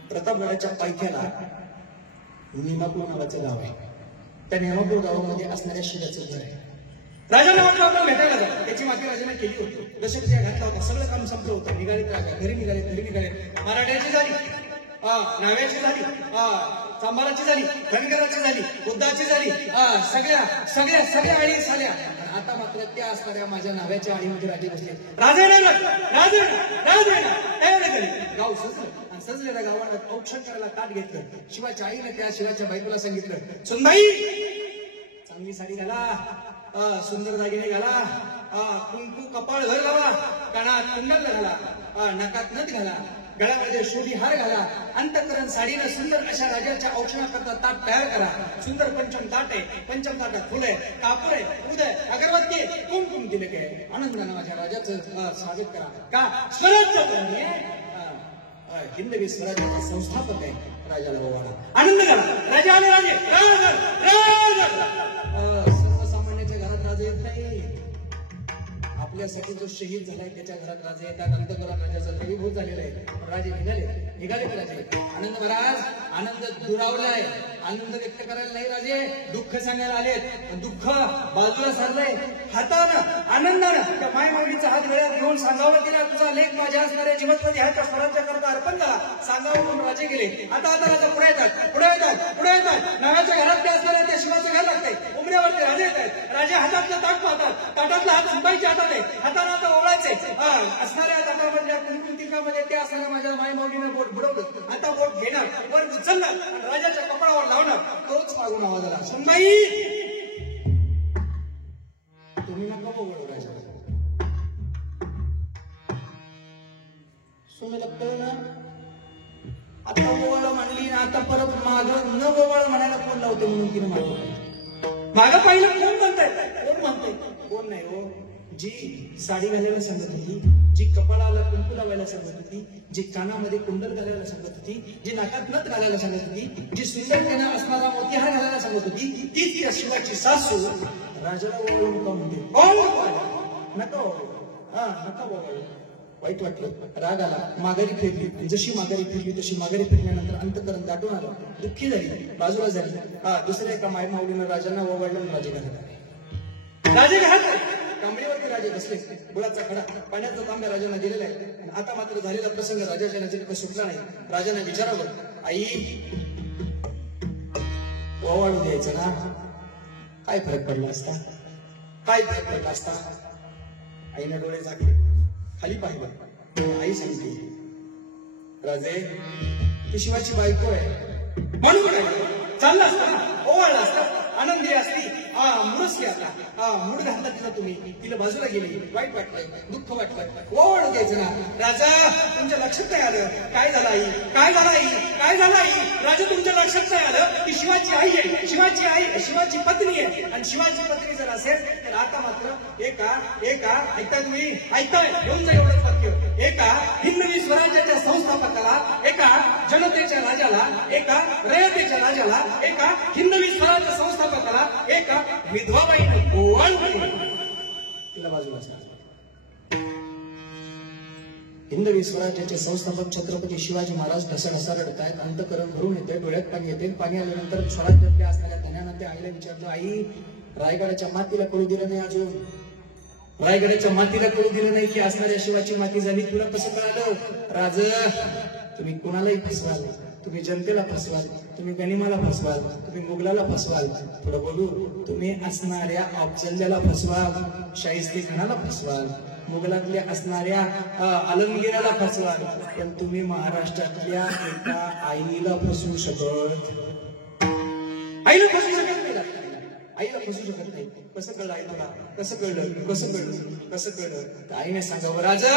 प्रतापगडाच्या पायथ्याला नेमापूर नावाचं गाव आहे. त्या नेमापूर गावामध्ये असणाऱ्या शिवाचं घर आहे. राजाने म्हटलं आपण भेटायला जा. त्याची माती राजाने केली होती. दशरथ घातला होता. सगळं काम संपलं होतं. निघाले राजा घरी निघाले, घरी निघाले. मराठ्याची झाली, नाव्याची झाली, सांबाराची झाली, धनगराची झाली, बुद्धाची झाली, सगळ्या सगळ्या सगळ्या आळी झाल्या. आता मात्र त्या असणाऱ्या माझ्या नाव्याच्या आळीमध्ये राजे बसले. राजे गाव सजलं. सजलेल्या गावाला औक्षण करायला ताट घेतलं. शिवाच्या आईने त्या शिवाच्या बायकोला सांगितलं सुनबाई चांगली साडी घाला, सुंदर दागिने घाला, कुंकू कपाळ घर लावा, कानात कुंडल घाला, नाकात नथ घाला, गळ्यामध्ये शोभी हार घाला. अंतःकरण साडीनं सुंदर अशा राजाच्या औषणाकरता ताट तयार करा. सुंदर पंचम ताट आहे. पंचम ताटात फुल आहे, कापूर आहे, उदय, अगरबत्ती, कुंकुम तिलक आहे. आनंदानं माझ्या राजाचं स्वागत करा. का स्वराज्य हिंदवी स्वराज्याचा संस्थापक आहे राजाला बोवाडा. आनंद करा. राजा आले, राजे सर्वसामान्याच्या घरात राजा येत नाही. आपल्यासाठी जो शहीद झालाय त्याच्या घरात राजे येतात. अंतःकरण राजाचा द्रवीभूत झालेला आहे. राजे निघाले राजे. आनंद महाराज आनंद दुरावलाय. आनंद व्यक्त करायला नाही राजे, दुःख सांगायला आलेत. दुःख बाजूला सारलंय. हातानं आनंदानं त्या मायमाऊलीचा हात गळ्यात घेऊन सांगावं तिला तुझा लेख माझ्या असणाऱ्या जीवनमध्ये ह्याच्या स्वराज्या करता अर्पण झाला. सांगावं म्हणून राजे गेले. आता राजा पुढे येतात. नावाच्या घरात त्या असणाऱ्या त्या शिवाचं घर लागतंय. उमऱ्यावरती राजे येत आहेत. राजे हातातलं ताट पाहतात. ताटातला हात सुंबाईच्या हातात आहे. हाताने आता ओळायचे. असणाऱ्या ताटामधल्या कुंकुम तिलकामध्ये त्या असणाऱ्या माझ्या मायमाऊलीनं बोट बुडवलं. आता बोट घेणार मागून आवाज आला, सुनबाई तुम्ही नका बघू राजा. सुनेला कळलं ना, आता ओवाळ म्हणली ना, आता परत माग न ओवाळ म्हणायला कोण लावते म्हणून तिने माग पाहिलं कोण म्हणताय, कोण म्हणताय, कोण नाही हो. जी साडी घालायला सांगत होती, जी कपाळाला कुंकू लावायला सांगत होती, जी कानामध्ये कुंडल घालायला सांगत होती, जी नाकात नथ घालायला सांगत होती, जी सुंदरतेनं असणारा मोतीहार घालायला सांगत होती, तीच या शिवाची सासू राजाला ओवाळू नका म्हणते. नका हा नका ओवाळू. वाईट वाटलं, राग आला, माघारी फिरली. जशी माघारी फिरली तशी माघारी फिरल्यानंतर अंतकरण दाटून आलं, दुःखी झाली, बाजूला झाली. दुसऱ्या एका मायमाऊलीनं राजांना ओवाळलं आणि राजे घातला. राजे घातला, कांबळीवरती राजे बसले, गुळाचा खडा पाण्याचा तांब्या राजांना दिलेला आहे. आणि आता मात्र झालेला प्रसंग राजाच्या नजरेत सुटला नाही. राजाने विचारावं, आई ओवाळू द्यायचं ना, काय फरक पडला असता, काय फरक पडला असता. आईने डोळे झाकले, खाली पाहिलं. आई सांगते, राजे ती शिवाची बायको आहे म्हणून चालला असता, ओवाळला असता, आनंदी असती, मुळसली आता मूड घातला तिला तुम्ही, तिला बाजूला गेली, वाईट वाटलं, दुःख वाटलं, ओवाळ द्यायचं ना. राजा तुमच्या लक्षात नाही आलं, काय झालं आई, काय झालं आई, काय झालं आई. राजा तुमच्या लक्षात नाही आलं की शिवाची आई आहे, शिवाची आई शिवाची पत्नी आहे. आणि शिवाची पत्नी जर असेल तर आता मात्र एका ऐकताय तुम्ही, ऐकताय घेऊन जा एवढंच वाक्य, एका हिंदवी स्वराज्याच्या संस्थापकाला, एका जनतेच्या राजाला, एका रयतेच्या राजाला, एका हिंदवी स्वराज्य संस्थापकाला, एका विधवाबाईने ओवाळून तिला बाजूला. हिंदवी स्वराज्याचे संस्थापक छत्रपती शिवाजी महाराज ढसाढसा रडतायत, अंतकरण भरून येते, डोळ्यात पाणी येते. पाणी आल्यानंतर स्वराज्यातल्या असणाऱ्या धन्यानं ते आईला विचारलं, आई रायगडाच्या मातीला कळू दिलं नाही अजून, रायगडाच्या मातीला कळू दिलं नाही की असणाऱ्या शिवाची माती झाली, तुला कसं कळालं. राज तुम्ही कोणालाही फसवाल, तुम्ही जनतेला फसवाल, तुम्ही गनिमाला फसवाल, तुम्ही मुघलाला फसवाल, थोडं बोलू, तुम्ही असणाऱ्या अफजल्याला फसवाल, शाहिस्ते खानाला फसवाल, मुघलातल्या असणाऱ्या आलमगिराला फसवाल, पण तुम्ही महाराष्ट्रातल्या एका आईला फसवू शकत, आईला फसवू शकत नाही, आईला फसवू शकत नाही. कसं कळलं आई तुला, कसं कळलं, कसं कळलं, कसं कळलं. आईने सांगावं, राजा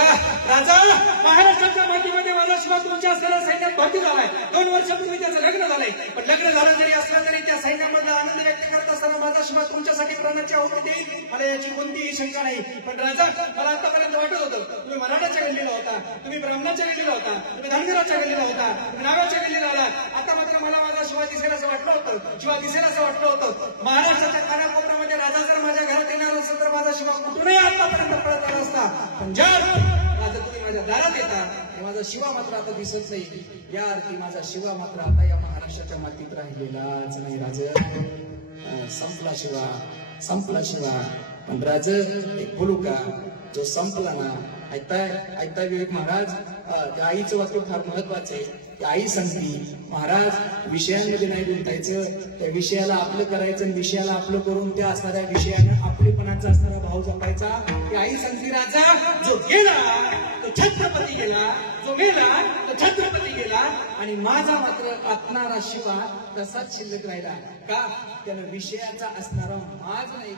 राजा महाराष्ट्राच्या मातीमध्ये माझा शिवा तुमच्या असलेल्या सैन्यात भरती झालाय. 2 वर्षापूर्वी त्याचं लग्न झालंय, पण लग्न झालं जरी असलं तरी त्या सैन्यामधला आनंद व्यक्त करत असताना माझा शिवा तुमच्यासाठी प्राणाची आहुती देईल, मला याची कोणतीही शंका नाही. पण राजा मला आतापर्यंत वाटत होतं तुम्ही मराठाच्या गल्लीला होता, तुम्ही ब्राह्मणाच्या गल्लीला होता, तुम्ही धनगराच्या गल्लीला होता, तुम्ही नागावच्या गल्लीला आलात. आता मात्र मला माझा शिवा दिसेल असं वाटलं होतं, शिवा दिसेल असं वाटलं होतं. महाराष्ट्राच्या कानाकोपऱ्यामध्ये राजा जर माझ्या घरात येणार असेल तर माझा शिवा कुठूनही आतापर्यंत पळत आला असता. पण जर आता तुम्ही माझ्या दारात येता, माझा शिवा मात्र आता दिसत नाही. या अर्थी माझा शिवा मात्र आता या महाराष्ट्राच्या मातीत राहिलेलाच नाही. राज संपला शिवा, संपला शिवा. पण राज एक बोलू का, जो संपला ना, ऐकताय विवेक महाराज, त्या आईचं वाक्य फार महत्वाचं आहे. त्या आई सांगती, महाराज विषयांमध्ये नाही गुंतायचं, त्या विषयाला आपलं करायचं, विषयाला आपलं करून त्या असणाऱ्या विषयानं आपलेपणाचा असणारा भाव जपायचा. ती आई सांगती, राजा जो गेला तो छत्रपती गेला, जो गेला तो छत्रपती गेला, आणि माझा मात्र असणारा शिवा तसाच शिल्लक राहिला. का, त्यानं विषयाचा असणारा माज नाही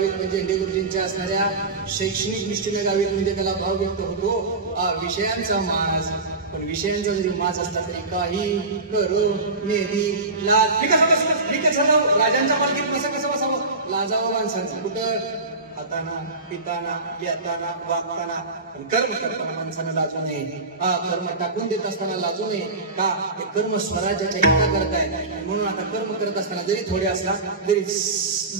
मेळावेत झेंडे गुरुजींच्या असणाऱ्या शैक्षणिक निष्ठ मेळावेत त्याला भाव व्यक्त होतो विषयांचा माज. पण विषयांचा जरी माज असला तरी काही करू मेहदी लाज राजांच्या पालखीत कसं बसावं लाजावं माणसांचं कुठं खाताना पिताना येताना वागताना. पण कर्म करताना माणसानं लाजू नये. कर्म टाकून देत असताना लाजू नये का ते कर्म स्वराज्याच्या हिता करताय. म्हणून आता कर्म करत असताना जरी थोडे असला जरी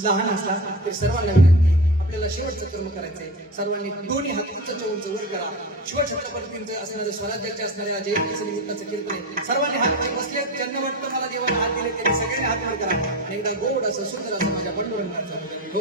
लहान असला तरी सर्वांना विनंती आपल्याला शेवटचं कर्म करायचंय. सर्वांनी दोन्ही हात उंच उंच वर करा. शिवछत्रपतींचं असणारं स्वराज्याच्या असणाऱ्या जयंतीचं निमित्ताचं कीर्तन आहे. सर्वांनी हात बसले ज्यांना वाटतं मला देवाला हात दिले त्यांनी सगळ्यांनी हात वर करा. आणि एकदा गोड असं सुंदर असं माझ्या पांडुरंगाचा हो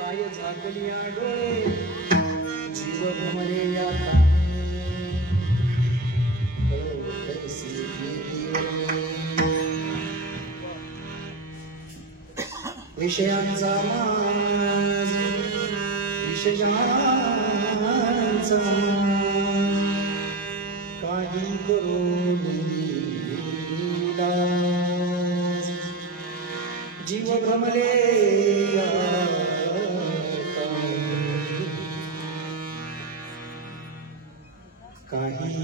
काय झाकलिया डोळे जीव भ्रमरे या विषयांचा माज विषयांचा काही करू जीव भ्रमरे काही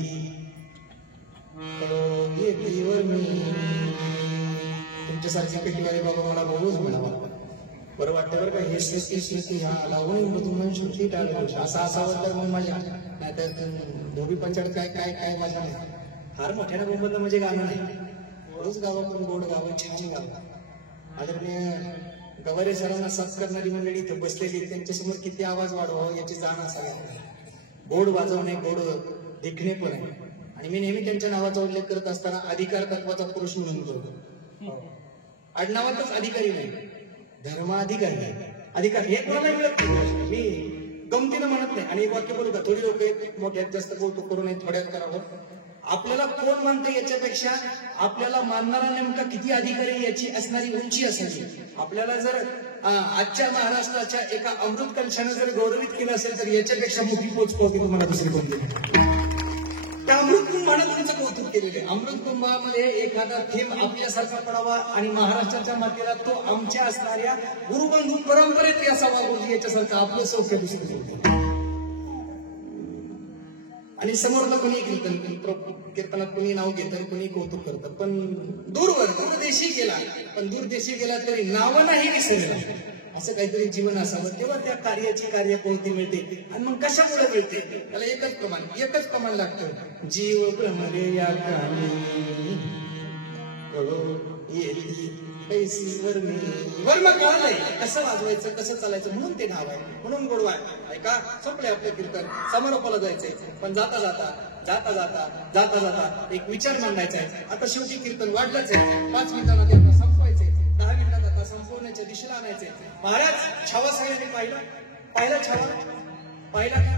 येतीवर मी तुमच्यासारखे पेटीवाले बाबा मला बघूच म्हणावा. बरं वाटतं बरं का हे स्मृती हा लावून तुम्ही शेवटी टाळलं असं असावं तर मग माझ्या नाहीतर धोबी पंचायत काय काय काय माझ्या फार मोठ्यानं बोंबलं म्हणजे गाणं नाही. रोज गावं पण गोड गावं छान गावं. आदरणीय गवारे सरांना साथ करणारी मंडळी इथं बसलेली त्यांच्यासमोर किती आवाज वाढवावं याची जाण असावी. गोड वाजवणे गोड देखणे पण आहे. आणि मी नेहमी त्यांच्या नावाचा उल्लेख करत असताना अधिकार तत्वाचा पुरुष म्हणून करतो. आडनावातच अधिकारी नाही धर्माधिकारी अधिकार हे कोणाला मिळत नाही. मी गमतीनं म्हणत नाही. आणि एक वाक्य बोलू का थोडी लोक मोठ्यात जास्त बोलतो करू नये थोड्यात करावं. आपल्याला कोण मानतं याच्यापेक्षा आपल्याला मानणारा नेमका किती अधिकारी याची असणारी उंची असायची. आपल्याला जर आजच्या महाराष्ट्राच्या एका अमृत कलशाने जर गौरवित केलं असेल तर याच्यापेक्षा मोठी पोच पावती तुम्हाला दुसरी कोणती. त्या अमृत कुंभाने तुमचं कौतुक केलेले. अमृत कुंभामध्ये एखादा थेंब आपल्यासारखा पडावा आणि महाराष्ट्राच्या मातेला तो आमच्या असणाऱ्या गुरुबंधू परंपरेत असावा गुरुजी याच्यासारखं आपलं सौख्य दुसरं. आणि समोरला कोणी कीर्तनात कोणी नाव घेतं कोणी कौतुक करतं. पण दूरदेशी गेला पण दूरदेशी गेला तरी नाव नाही विसरलं असं काहीतरी जीवन असावं. तेव्हा त्या कार्याची कार्यपूर्ती मिळते. आणि मग कशामुळे मिळते त्याला एकच प्रमाण लागतं. जीव भ्रमरे या वर्म कळलंय कसं वाजवायचं कसं चालायचं म्हणून ते नाव आहे म्हणून गोडवा आहे. ऐका संपले आपलं कीर्तन समारोपाला जायचंय. पण जाता जाता जाता जाता जाता जाता एक विचार मांडायचा आहे. आता शेवटी कीर्तन वाढलंच आहे. 5 मिनिटांना ते संपवायचे. 10 मिनिटात आता संपवण्याच्या दिशेला आणायचे. महाराज छावा सगळ्यांनी पाहिला छावा पाहिला का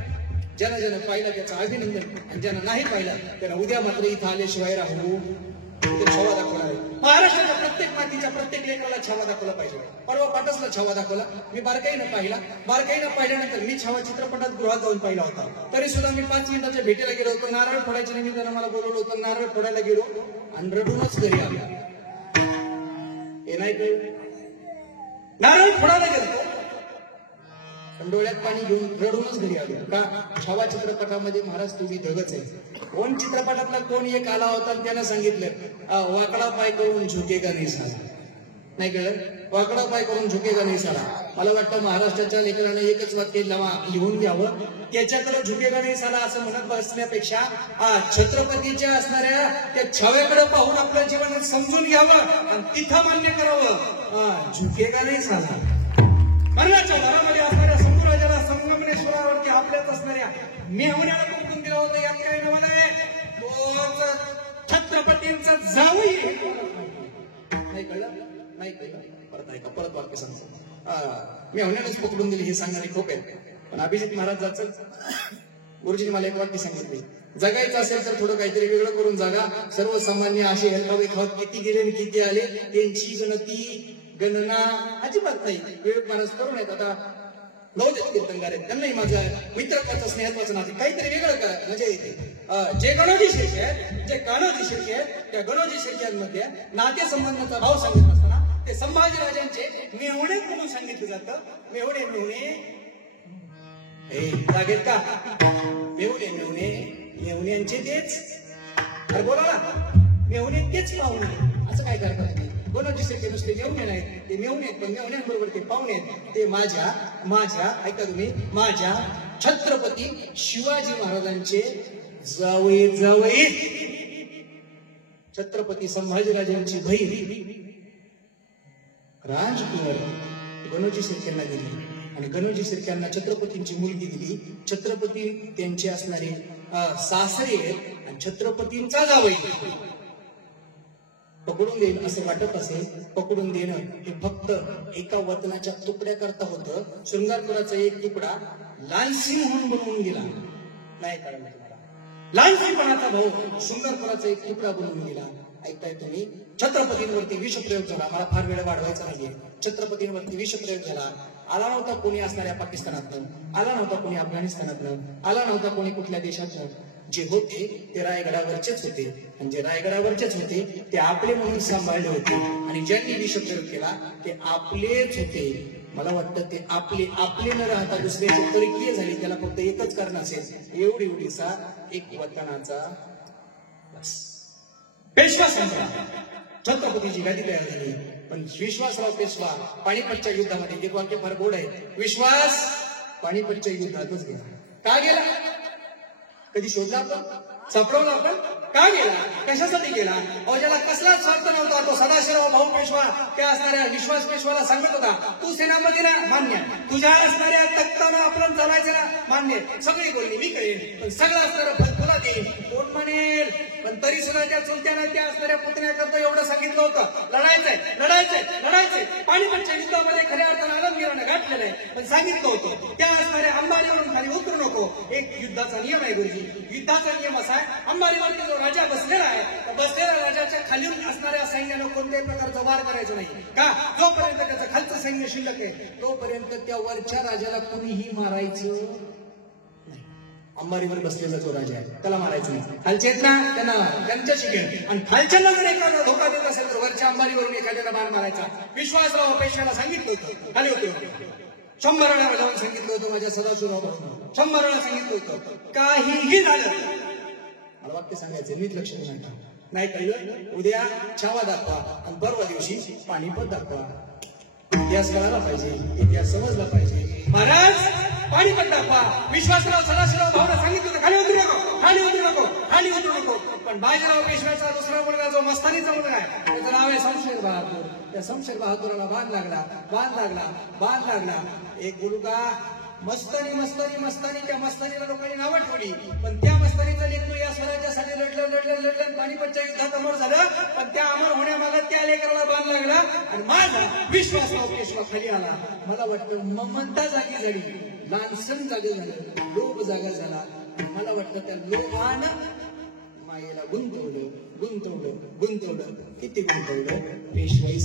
ज्यानं पाहिला त्याचं अभिनंदन. आणि ज्यानं नाही पाहिला त्याला उद्या मात्र इथं आल्याशिवाय राहू छावा दाखवला आहे. महाराष्ट्राच्या प्रत्येक मातीच्या प्रत्येक लेखाला छावा दाखवला पाहिजे. परवा पाटसला छावा दाखवला. मी बारकाईनं पाहिल्यानंतर मी छावा चित्रपटात गृहात जाऊन पाहिला होता. तरी सुद्धा मी 5 मिनिटाच्या भेटीला गेलो होतो. नारळ फोडायच्या निमित्तानं मला बोलवलं होतं. नारळ फोडायला गेलो आणि रडूनच घरी आलो. हे नाही कळलं नारळ फोडायला गेलो पण डोळ्यात पाणी घेऊन रडूनच घरी आलो. का? छावा चित्रपटामध्ये महाराज तुम्ही धगच आहे. कोण चित्रपटातला कोण एक आला होता आणि त्यानं सांगितलं वाकडा पाय करून झुकेगा नाही साला. नाही कळलं? वाकडा पाय करून झुकेगा नाही साला. मला वाटतं महाराष्ट्राच्या लेकरानं एकच वाक्य लिहून घ्यावं, त्याच्याकडे झुकेगा नाही साला असं म्हणत बसण्यापेक्षा छत्रपतीच्या असणाऱ्या त्या छाव्याकडे पाहून आपलं जीवन समजून घ्यावं आणि तिथं मान्य करावं झुकेगा नाही साला. मरणाच्या घरामध्ये असणाऱ्या शंभूराजाला संगमनेश्वरावरती आपल्याच असणाऱ्या मेहण्याला पोचून दिला होता. यात काही नवं नाही. छत्रपतींचा जावई नाही कळलं? नाही कळलं? परत ऐका, परत वाक्य सांगतो. मेहण्यानेच पकडून दिली हे सांगणारे खूप आहेत. पण अभिजित महाराज जायचं गुरुजीने मला एक वाक्य सांगितले, जगायचं असेल तर थोडं काहीतरी वेगळं करून जागा. सर्वसामान्य असे हेलखावे किती गेले आणि किती आले त्यांची गणती गणना अजिबात नाही. विवेक महाराज करून आहेत. आता नवदेव कीर्तनगार आहेत, त्यांनाही माझ्या मित्रत्वाचं स्नेहत्वाचं नाते काहीतरी वेगळं करा मजा येते. जे गणोजी शिर्के आहेत, जे कान्होजी शिर्के आहेत, त्या गणोजी शिर्क्यांमध्ये नातेसंबंधाचा भाव सांगितला असताना ते संभाजीराजांचे मेहुणे म्हणून सांगितलं जातं. मेहुणे मेहुणे जागेत का? मेहुणे मेहुणे मेहुण्यांचे तेच. अरे बोला ना, मेहुणे तेच पाहुणे. असं काय करतात तुम्ही? गणोजी शिर्के नुसते मेहुणे नाहीत, ते मेहुणे आहेत, पण मेहुण्यांबरोबर ते पाहुणे आहेत. ते माझ्या ऐका तुम्ही, माझ्या छत्रपती शिवाजी महाराजांचे जावई छत्रपती संभाजीराजांची बहीण राजकुमारी गणोजी शिर्क्यांना दिली आणि गणोजी शिर्क्यांना छत्रपतींची मुलगी दिली. छत्रपती त्यांचे असणारे सासरे आणि छत्रपतींचा जावई. पकडून देईन असं वाटत असेल, पकडून देणं हे फक्त एका वतनाच्या तुकड्या करता होतं. शृंगारपुराचा एक तुकडा लालसिंह म्हणून बनवून गेला नाही कारण लालसिंहपणाचा भाऊ शृंगारपुराचा एक तुकडा बनवून गेला. ऐकताय तुम्ही? छत्रपतींवरती विषप्रयोग झाला. मला फार वेळ वाढवायचा नाहीये. छत्रपतींवरती विषप्रयोग झाला. आला नव्हता कोणी असणाऱ्या पाकिस्तानातनं, आला नव्हता कोणी अफगाणिस्तानातनं, आला नव्हता कोणी कुठल्या देशातनं. जे होते ते रायगडावरचेच होते आणि जे रायगडावरचेच होते ते आपले म्हणून सांभाळले होते आणि ज्यांनी विषप्रयोग केला ते आपलेच होते. मला वाटतं ते आपले न राहता दुसऱ्याचे परकीय झाले. त्याला फक्त एकच कारण असेल, एवढीसा एक वतनाचा पेशवा संपला. छत्रपतीची गादी तयार झाली. पण विश्वासराव पेशवा पानिपतच्या युद्धामध्ये एक वाक्य फार गोड आहे, विश्वास पानिपतच्या युद्धातच गेला. का गेला? कधी शोधला आपण? सापडवला आपण? का गेला? कशासाठी गेला? ज्याला कसलाच स्वार्थ नव्हता तो सदाशिवराव भाऊ पेशवा त्या असणाऱ्या विश्वास पेशवाला सांगत होता, तू सेनापतीला मान्य, तुझ्या असणाऱ्या तख्तानं आपण चालायचं ना मान्य. सगळी बोलली मी करेन, पण सगळं असणारं फल तुला देईन. कोण म्हणेल? पण तरी सुद्धा त्या चुलत्यानं त्या असणाऱ्या पुतण्याकरता एवढं सांगितलं होतं, लढायचंय. पानिपतच्या युद्धामध्ये खऱ्या अर्थानं आलमगीरानं गाठलेलं आहे, पण सांगितलं होतं त्या असणाऱ्या अंबारीवरून खाली उतरू नको. एक युद्धाचा नियम आहे गुरुजी. युद्धाचा नियम असा आहे, अंबारीवरती जो राजा बसलेला आहे तर बसलेल्या राजाच्या खाली असणाऱ्या सैन्यानं कोणत्याही प्रकारचा वार करायचा नाही. का? जोपर्यंत त्याचं खालचं सैन्य शिल्लक आहे तोपर्यंत त्या वरच्या राजाला कुणीही मारायचं नाही. अंबारीवर बसलेला जो राजा आहे त्याला मारायचं नाही. खालचे ना त्यांना त्यांच्याशी खेळ आणि खालच्याला जर एखादा धोका देत असेल तर वरच्या अंबारीवरून एखाद्याला बाण मारायचा. विश्वासराव पेशव्याला सांगितलं होतं, खाली होते 100 वेळा जाऊन सांगितलं होतं माझ्या सदाशिवराव भाऊ, 100 वेळा सांगितलं होतं. काहीही झालं मला वाक्य सांगायचं, नीट लक्ष देणार नाही कळलं? उद्या छावा दाखवा आणि परवा दिवशी पानिपत दाखवा. इतिहास कळायला पाहिजे, इतिहास समजला पाहिजे. महाराज पानिपत दाखवा. विश्वासराव सदाशिवराव भाऊला सांगितलं होतं खाली उतरू नको. पण बाजीराव पेशव्याचा दुसरा मुलगा जो मस्तानीचा मुलगा आहे त्याचं नाव आहे शमशेर बहादूर. त्या शमशेर बहादूराला बाण लागला. एक बोलू का? मस्तानी त्या मस्तानीला लोकांनी नावं ठेवली, पण त्या मस्तानीचा लेकरू या स्वराज्यासाठी लढलं पानिपतच्या युद्धात अमर झालं. पण त्या अमर होण्यामागे त्या लेकराला बाण लागला आणि माझा विश्वासराव पेशवा खाली आला. मला वाटतं ममता जागी झाली, लालसन जागे झालं, लोभ जागा झाला. मला वाटतं त्या लोभानं मायेला गुंतवलं. किती गुंतवलं? पेशवाई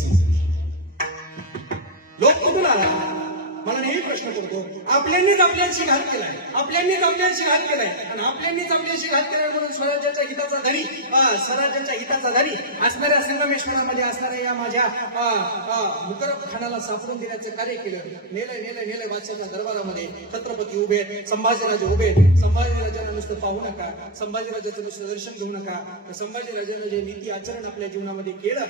लोक कुठून आला? मला नेहमी प्रश्न पडतो, आपल्यांनीच आपल्याशी घात केलाय, आपल्यांनीच आपल्याशी घात केलाय आणि आपल्यांनीच आपल्याशी घात केलाय म्हणून स्वराज्याच्या हिताचा धनी, स्वराज्याच्या हिताचा धनी असणाऱ्या संगमेश्वरामध्ये असणाऱ्या या माझ्या मुकरब खानाला सापडून देण्याचं कार्य केलं. नेलंय बादशाहच्या दरबारामध्ये. छत्रपती उभे आहेत, संभाजीराजे उभे आहेत. संभाजीराजांना नुसतं पाहू नका, संभाजीराजाचं नुसतं दर्शन घेऊ नका. संभाजीराजांनी जे नीती आचरण आपल्या जीवनामध्ये केलं,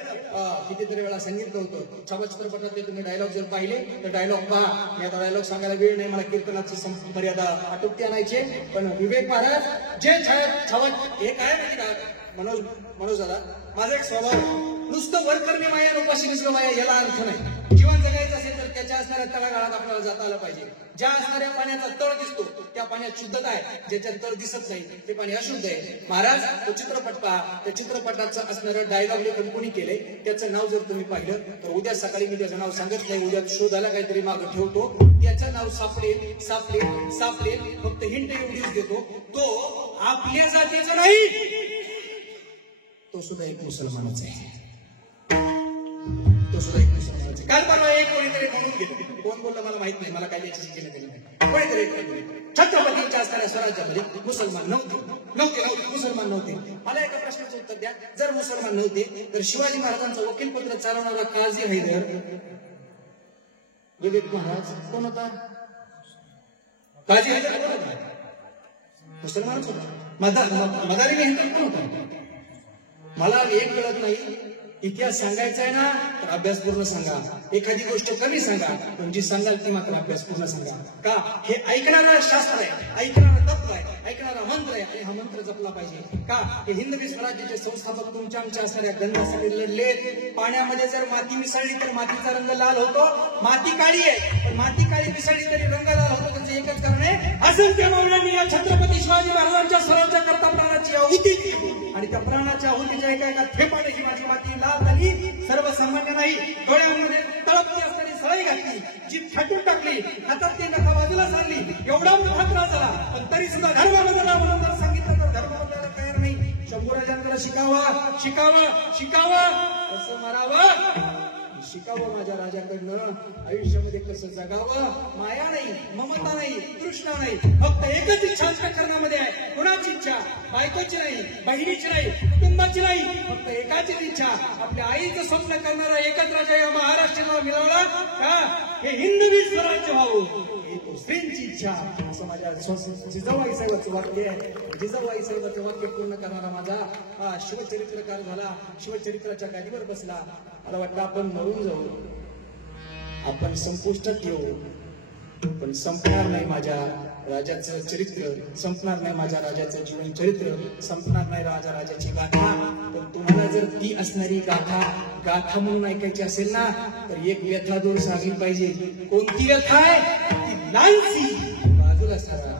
कितीतरी वेळा सांगितलं होतं. छावा चित्रपटातले तुम्ही डायलॉग जर पाहिले तर डायलॉग पहा. मी आता डायलॉग सांगायला वेळ नाही, मला कीर्तनाची मर्यादा आटोपती आणायचे. पण विवेक महाराज जे छावा हे काय माहिती का मनोज दादा, माझा एक स्वभाव नुसतं वरकरणी माया उपाशी निसलं माया याला अर्थ नाही. जीवन जगायचं असेल तर त्याच्या असणाऱ्या तळागाळात आपल्याला जाता आलं पाहिजे. ज्या असणाऱ्या पाण्याचा तळ दिसतो त्या पाण्यात शुद्धता आहे, ज्याच्यात तळ दिसत नाही ते पाणी अशुद्ध आहे. महाराज तो चित्रपट पहा, त्या चित्रपटाचं असणारं डायलॉग लेखन कोणी केले त्याचं नाव जर तुम्ही पाहिलं तर उद्या सकाळी मी त्याचं नाव सांगत नाही, उद्या शोधायला काहीतरी मागं ठेवतो, त्याचं नाव सापडेल. फक्त हिंट एवढीच देतो, तो आपल्या जातीचं नाही, तो सुद्धा एक मुसलमानच आहे. तो सुद्धा एक मुसलमानच आहे. काल परवा एक कोणीतरी म्हणून गेलं, कोण बोललं मला माहित नाही, मला काय त्याची केलं तरी कोणीतरी छत्रपतींच्या असणाऱ्या स्वराज्यामध्ये मुसलमान नव्हते, मुसलमान नव्हते. मला एका प्रश्नाचं उत्तर द्या, जर मुसलमान नव्हते तर शिवाजी महाराजांचं वकीलपत्र चालवणारा काझी हैदर विवेक महाराज कोण होता? काझी हैदर कोण होता? मुसलमानच होता. मदारी हैदर कोण होता? मला एक कळत नाही. इतिहास सांगायचा आहे ना तर अभ्यासपूर्ण सांगा, एखादी गोष्ट कमी सांगा पण जी सांगाल ती मात्र अभ्यासपूर्ण सांगा. का हे ऐकणारा शास्त्र आहे, ऐकणारा तत्व आहे, ऐकणारा मंत्र आहे आणि हा मंत्र जपला पाहिजे. का हे हिंदवी स्वराज्याचे संस्थापक तुमच्या आमच्या असणाऱ्या गंधासाठी लढले. पाण्यामध्ये जर माती मिसळली तर मातीचा रंग लाल होतो, माती काळी आहे पण माती काळी मिसळली तरी रंग लाल होतो. त्याचं एकच कारण आहे, असंख्य मावळ्यांनी या छत्रपती शिवाजी महाराजांच्या स्वराज्या करता प्राणाची आहुती दिली आणि त्या प्राणाच्या आहुतीच्या एका थेपाने ही माझी माती लाल झाली. सर्वसामान्य नाही, डोळ्यामध्ये तळपती असणारी सळई घातली, जीभ फाटून टाकली, हातात ती नखा बाजूला सारली, एवढा मोठा त्रास झाला पण तरी सुद्धा धर्म बदला म्हणून जर सांगितलं तर धर्म बदलायला तयार नाही. शंभूराजांकडे शिकावं कसं मारावं, शिकावं माझ्या राजाकडनं आयुष्यामध्ये कसं जगावं. माया नाही, ममता नाही, तृष्णा नाही, फक्त एकच इच्छा अंतःकरणामध्ये आहे. कुणाची इच्छा? बायकोची नाही, बहिणीची नाही, कुटुंबाची नाही, फक्त एकाचीच इच्छा, आपल्या आईचं स्वप्न करणारा एकच राजा या महाराष्ट्राला मिळवला का हे हिंदवी स्वराज्य व्हावं, स्त्रींची इच्छा. असं माझ्या जिजाबाई साहेबांचं वाक्य आहे. जिजाबाई साहेबांचं वाक्य पूर्ण करणारा माझा शिवचरित्रकार झाला, शिवचरित्राच्या गादीवर बसला. मला वाटतं आपण मरून जाऊ, आपण संपुष्टात येऊ, पण संपणार नाही माझ्या राजाचं चरित्र, संपणार नाही माझ्या राजाचं जीवन चरित्र, संपणार नाही राजाची गाथा. पण तुम्हाला जर ती असणारी गाथा म्हणून ऐकायची असेल ना तर एक व्यथा दूर सांगली पाहिजे. कोणती व्यथा आहे? ती लालसी. बाजूला सारा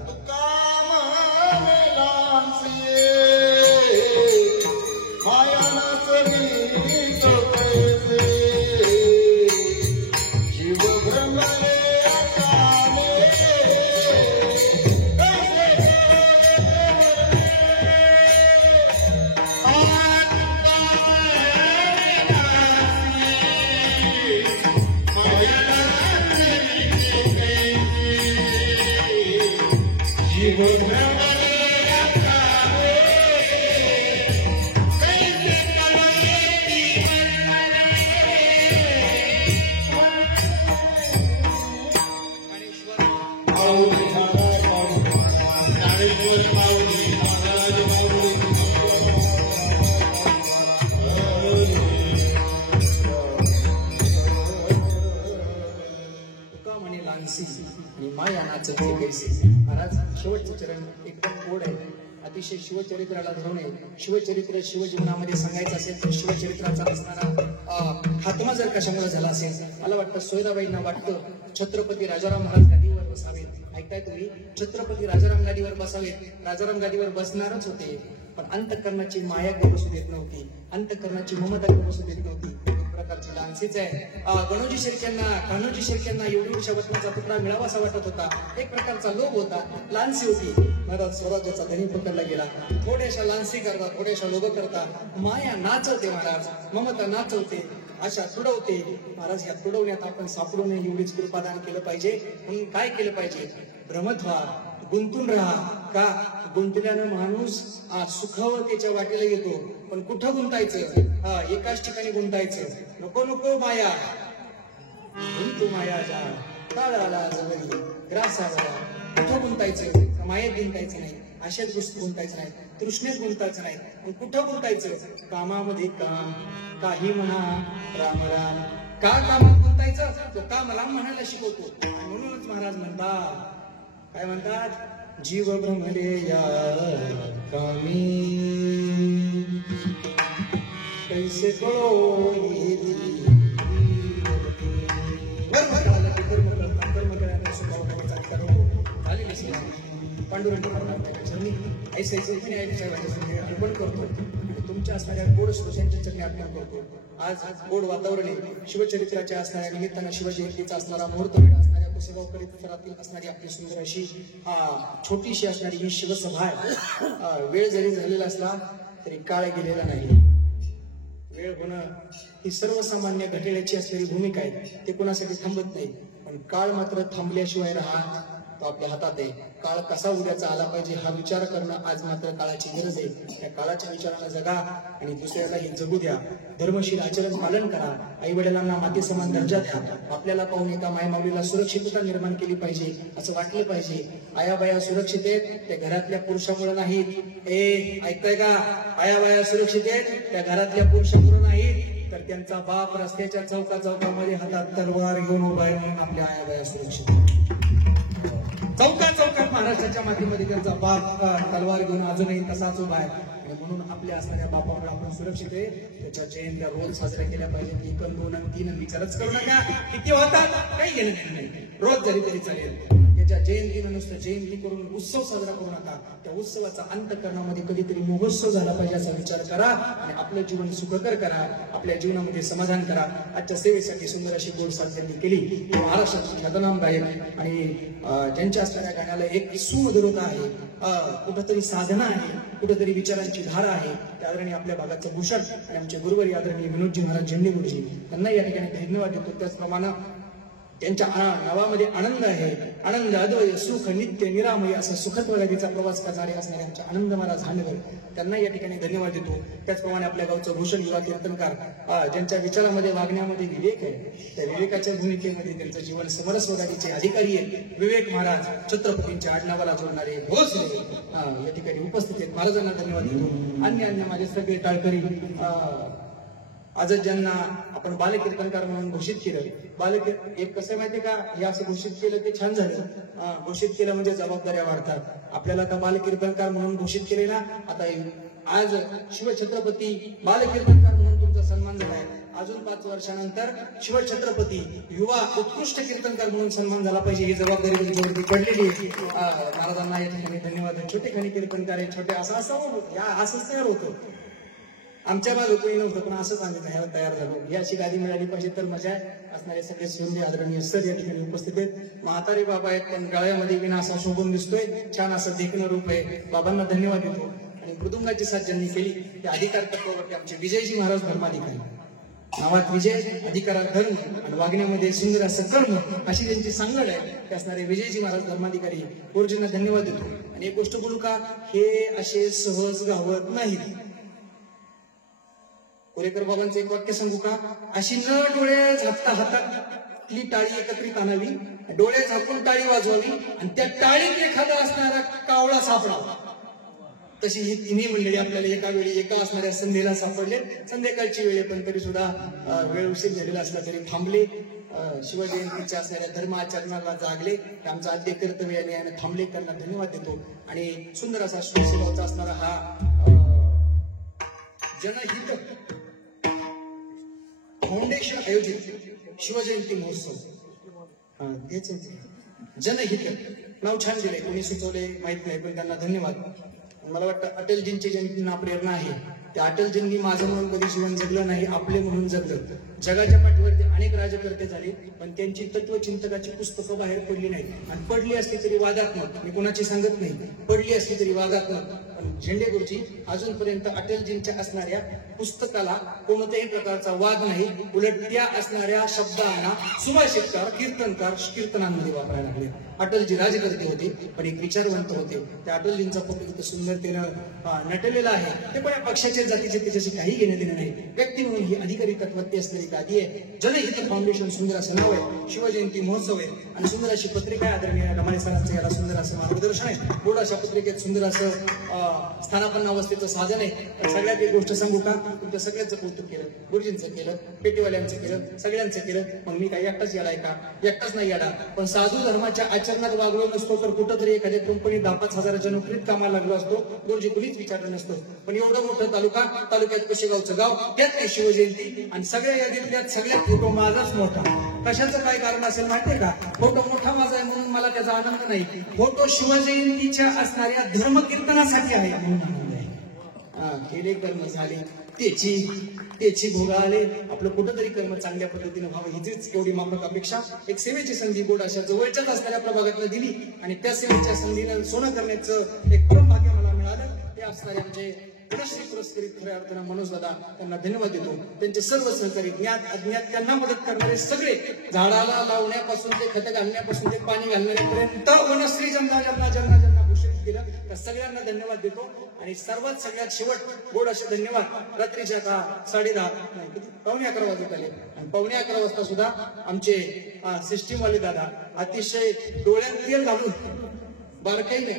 महाराज शेवटचं चरण एकदम गोड आहे, अतिशय शिवचरित्राला धरून आहे. शिवचरित्र शिवजीवनामध्ये सांगायचं असेल तर शिवचरित्राचा असणारा खात्मा जर कशामुळे झाला असेल, मला वाटतं सोयराबाईंना वाटतं छत्रपती राजाराम महाराज गादीवर बसावेत. ऐकताय तुम्ही? छत्रपती राजाराम गादीवर बसावेत. राजाराम गादीवर बसणारच होते पण अंतःकरणाची माया बसू देत नव्हती, अंतःकरणाची ममता बसू देत नव्हती. प्रकारची लांसीच आहे. गणोजी शेळक्यांना एवढीशा वचनाचा तुकडा मिळावा असा वाटत होता. एक प्रकारचा लोभ होता, लांसी होती. महाराज स्वराज्याचा धनी पकडला गेला. थोड्याशा लांसी करता, थोड्याशा लोभ करता माया नाचवते महाराज, ममता नाचवते. अशा तुडवते. महाराज या तुडवण्यात आपण सापडू नये एवढीच कृपादान केलं पाहिजे. म्हणून काय केलं पाहिजे? भ्रमत व्हा, गुंतून राहा. का? गुंतल्यानं माणूस सुखावतेच्या वाटेला येतो. पण कुठं गुंतायचं? एकाच ठिकाणी गुंतायचं. नको नको माया गुंतू माया जा काळाला जवळ ग्रासाला. कुठं गुंतायचं? मायेत गुंतायचं नाही, अशाच गोष्टी गुंतायचं नाही, तृष्णेत गुंतायचं नाही. पण कुठं गुंतायचं? कामामध्ये काम. काही म्हणा राम राम. का कामात गुंतायचं? तो काम राम म्हणायला शिकवतो. म्हणूनच महाराज म्हणतात, काय म्हणतात? जीव भ्रमले या कामी कैसे कळो पांडुरंग ऐसे अर्पण करतो. तुमच्या असणाऱ्या गोड स्पर्शांच्या चरणी अर्पण करतो. आज गोड वातावरण आहे. शिवचरित्राच्या असणाऱ्या निमित्तानं शिवजयंतीचा असणारा मुहूर्त असणाऱ्या कुसगावकडे परिसरातील असणारी आपली सुंदर अशी छोटीशी असणारी ही शिवसभा आहे. वेळ जरी झालेला असला तरी काळ गेलेला नाही. वेळ होणं ही सर्वसामान्य घटनेची असलेली भूमिका आहे. ते कोणासाठी थांबत नाही. पण काळ मात्र थांबल्याशिवाय राहा तो आपल्या हातात आहे. काळ कसा उद्याचा आला पाहिजे हा विचार करणं आज मात्र काळाची गरज आहे. त्या काळाच्या विचारानं जगा आणि दुसऱ्यालाही जगू द्या. धर्मशील आचरण पालन करा. आई वडिलांना माते समान दर्जा द्या. आपल्याला पाहून एका मायमाऊलीला सुरक्षितता निर्माण केली पाहिजे असं वाटलं पाहिजे. आयाबाया सुरक्षित आहेत त्या घरातल्या पुरुषामुळे नाहीत. ऐकताय का? आयाबाया सुरक्षित आहेत त्या घरातल्या पुरुषामुळे नाहीत, तर त्यांचा बाप रस्त्याच्या चौकामध्ये हातात तलवार घेऊन उभा आहे म्हणून आपल्या आयाबाया सुरक्षित आहेत. चौकात महाराष्ट्राच्या मातीमध्ये त्यांचा बाप तलवार घेऊन अजूनही तसाच उभा आहे. आणि म्हणून आपल्या असणाऱ्या बापामुळे आपण सुरक्षित आहे. त्याच्या जयंत्या रोज साजऱ्या केल्या पाहिजेत. 1, 2 आणि 3 विचारच करू नका किती होतात, काही घेणं देणं नाही. रोज जरी तरी चालेल. त्याच्या जयंतीनं नुसतं जयंती करून उत्सव साजरा करू नका. त्या उत्सवाचा अंतःकरणामध्ये कधीतरी महोत्सव झाला पाहिजे असा विचार करा आणि आपलं जीवन सुखकर करा. आपल्या जीवनामध्ये समाधान करा. आजच्या सेवेसाठी सुंदर अशी गोड साथ त्यांनी केली. महाराष्ट्राचे ख्यातनाम गायक आणि ज्यांच्या असणाऱ्या गाण्याला एक सुमधुरता आहे, कुठंतरी साधना आहे, कुठंतरी विचारांची धारा आहे. त्या आदरणीय आपल्या भागाचं भूषण आणि आमचे गुरुवारी आदरणीय विनोदजी महाराज झेंडे गुरुजी त्यांना या ठिकाणी धन्यवाद देतो. त्याचप्रमाणे त्यांच्या नावामध्ये आनंद आहे. आनंद अद्वय सुख नित्य निरामय असं सुखद वगैरेचा प्रवास करणारे असणारे आमचे आनंद महाराज हांडगर त्यांना या ठिकाणी धन्यवाद देतो. त्याचप्रमाणे आपल्या गावचं भूषण युवा कीर्तनकार ज्यांच्या विचारामध्ये वागण्यामध्ये विवेक आहे, त्या विवेकाच्या भूमिकेमध्ये त्यांचं जीवन समरस गाडीचे अधिकारी आहेत विवेक महाराज छत्रपतींच्या आडनावाला जोडणारे भोसले या ठिकाणी उपस्थित आहेत. महाराजांना धन्यवाद देतो. अन्य माझे सगळे टाळकरी आज ज्यांना आपण बालकीर्तनकार म्हणून घोषित केलं. एक कसं माहितीये का, हे असं घोषित केलं ते छान झालं. घोषित केलं म्हणजे जबाबदाऱ्या वाढतात. आपल्याला का बालकीर्तनकार म्हणून घोषित केले ना, आता आज शिवछत्रपती बालकीर्तनकार म्हणून तुमचा सन्मान झाला आहे. अजून 5 वर्षानंतर शिवछत्रपती युवा उत्कृष्ट कीर्तनकार म्हणून सन्मान झाला पाहिजे. ही जबाबदारी तुमच्यावरती पडलेली. महाराजांना या ठिकाणी धन्यवाद. छोटे खाणी कीर्तनकार आहे, छोटे असंच तयार होतं. आमच्या भागात कोणी नव्हतं पण असंच आम्ही तयार झालो. ही अशी गादी मिळाली पाहिजे तर मजा असणारे सगळे शिवले आदरणीय सर या ठिकाणी उपस्थित आहेत. म्हातारे बाबा आहेत पण गळ्यामध्ये विना असा शोभून दिसतोय. छान असं देखणं रूप आहे. बाबांना धन्यवाद देतो. आणि मृदुंगाची साथ ज्यांनी केली त्या अधिकार तत्वावरती आमचे विजयजी महाराज धर्माधिकारी. नावात विजय, अधिकारात धर्म आणि वागण्यामध्ये सुंदर असं कर्म अशी त्यांची सांगड आहे. ते असणारे विजयजी महाराज धर्माधिकारी गुरुजींना धन्यवाद देतो. आणि एक गोष्ट बोलू का, हे असे सहज गावत नाही. कोरेकर बाबांचं एक वाक्य सांगू का, अशी न डोळे झाकता हातातली टाळी एकत्रित आणावी, डोळे झाकून टाळी वाजवावी आणि त्या टाळीत एखादा असणारा कावळा सापडावा. तशी ही तिन्ही मंडळी आपल्याला एका वेळी एका असणाऱ्या संध्येला सापडले. संध्याकाळची वेळ पण तरी सुद्धा वेळ उशीर झालेला असला तरी थांबले. शिवजयंतीच्या असणाऱ्या धर्म आचरणाला जागले. आमचं आद्य कर्तव्य याने थांबले. त्यांना धन्यवाद देतो. आणि सुंदर असा शिवसेवाचा असणारा हा जनहित फाउंडेशन आयोजित शिवजयंती महोत्सव जनहित नाव छान दिले. कोणी सुचवले माहित नाही पण त्यांना धन्यवाद. मला वाटतं अटलजींची ज्यांना प्रेरणा आहे त्या अटलजींनी माझं म्हणून कधी जीवन जगलं नाही, आपले म्हणून जगलं. जगाच्या पाठीवरती अनेक राजकर्ते झाले पण त्यांची तत्वचिंतकाची पुस्तकं बाहेर पडली नाहीत. आणि पडली असली तरी वादात्मक, मी कोणाची सांगत नाही, पडली असली तरी वादात्मक. पण झेंडे गुरुजी अजूनपर्यंत अटलजींच्या असणाऱ्या पुस्तकाला कोणत्याही प्रकारचा वाद नाही, उलट त्या असणाऱ्या शब्दांना सुभाषितकार कीर्तनकार कीर्तनांमध्ये वापरायला लागले. अटलजी राजकर्ते होते पण एक विचारवंत होते. त्या अटलजींचा फोटो तिथं सुंदरतेनं नटलेला आहे. ते पण पक्षाच्या जातीचे त्याच्याशी काही घेणे देणे नाही. व्यक्ती म्हणून ही अधिकारी तत्वत्ते असलेली गादी आहे. जनहित फाउंडेशन सुंदर असं नाव आहे. शिवजयंती महोत्सव आहे आणि सुंदर अशी पत्रिका आहे. आदरणीय रमाने सरांचं याला सुंदर असं मार्गदर्शन आहे. गोड अशा पत्रिकेत सुंदर असं स्थानापन्न अवस्थेचं साधन आहे. तर सगळ्यात एक गोष्ट सांगू का, तुमच्या सगळ्यांचं कौतुक केलं, गुरुजींचं केलं, पेटीवाल्यांचं केलं, सगळ्यांचं केलं. मग मी काही एकटाच याला आहे का? एकटाच नाही याला. पण साधू धर्माच्या आचरणात वागलो नसतो तर कुठंतरी एखाद्या कंपनी 10-5 हजाराच्या नोकरीत कामाला लागलो असतो. गुरुजी कुणीच विचारलं नसतं. पण एवढं मोठं तालुक्यात कशेगावचं गाव, त्यात ती शिवजयंती आणि सगळ्या यादीतल्यात सगळ्यात फोटो माझाच मोठा. कशाचं काय कारण असेल माहितीये का? फोटो मोठा माझा आहे म्हणून मला त्याचा आनंद नाही. फोटो शिवजयंतीच्या असणाऱ्या धर्मकीर्तनासाठी आहे म्हणून आनंद आहे. केले कर्म झाले त्याची भोग आले. आपलं कुठंतरी कर्म चांगल्या पद्धतीने व्हावं हीच एवढी माफक अपेक्षा. एक सेवेची संधी गोड अशा जवळच्याच असणाऱ्या प्रभागातनं दिली आणि त्या सेवेच्या संधीनं सोनं करण्याचं एक परम भाग्य मला मिळालं. ते असणारे आमचे पद्मश्री पुरस्कृत खऱ्या अर्थानं मनोज दादा, त्यांना धन्यवाद देतो. त्यांचे सर्व सहकारी ज्ञात अज्ञात त्यांना मदत करणारे सगळे, झाडाला लावण्यापासून ते खत घालण्यापासून ते पाणी घालण्यापर्यंत वनश्री ज्यांना भूषित केलं त्या सगळ्यांना धन्यवाद देतो. आणि सगळ्यात शेवट गोड असे धन्यवाद रात्रीच्या 11:15 वाजत आले आणि 11:15 वाजता सुद्धा आमचे सिस्टीमवाले दादा अतिशय डोळ्यात तेल घालून बारकाईने,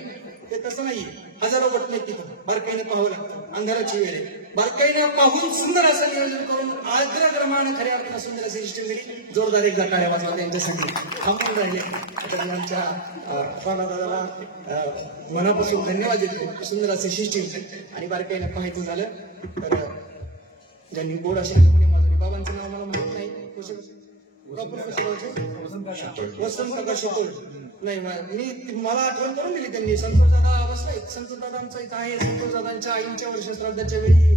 ते तसं नाही, हजारो बटणे तिथं बारकाईने पाहावं लागतं. अंधाराची वेळ आहे, बारकाईने पाहून सुंदर असं नियोजन करून आग्रक्रमानं खऱ्या अर्थानं सुंदर असे सिस्टीम दिली. जोरदार एकदा टाळ्या वाजवा त्यांच्यासाठी. थांबून राहिले तर आमच्या दादाला मनापासून धन्यवाद देतो. सुंदर असे सिस्टीम आणि बारकाईने पाहायचं झालं तर ज्यांनी गोड असे माधुरी, बाबांचं नाव मला माहित नाही, वसंत का शितोळ नाही, मी मला आठवण करून दिली त्यांनी. संतोष दादा बसलाय, संतोष दादा आमचा इथं आहे. संतोष दादांच्या आईंच्या वर्षश्राद्धाच्या वेळी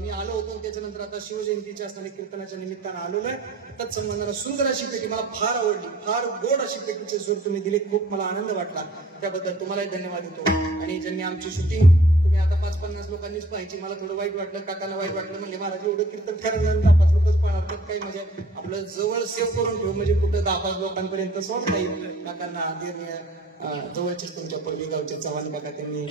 मी आलो होतो. त्याच्यानंतर आता शिवजयंतीच्या असणाऱ्या कीर्तनाच्या निमित्तानं आलेलो आहे. तत्संबंधानं सुंदर अशी पेटी मला फार आवडली. फार गोड अशी पेटीचे सूर तुम्ही दिले, खूप मला आनंद वाटला. त्याबद्दल तुम्हालाही धन्यवाद देतो. आणि ज्यांनी आमची शूटिंग तुम्ही आता 5-50 लोकांनीच पाहायची, मला थोडं वाईट वाटलं, काकांना वाईट वाटलं. म्हणजे महाराज एवढं कीर्तन करायला 5 लोकच पाहणार तर काही म्हणजे आपलं जवळ सेव्ह करून ठेवू, म्हणजे कुठं 10-5 लोकांपर्यंत सोड नाही. काकांना जवळचेच तुमच्या पल्ली गावच्या चव्हाण काका त्यांनी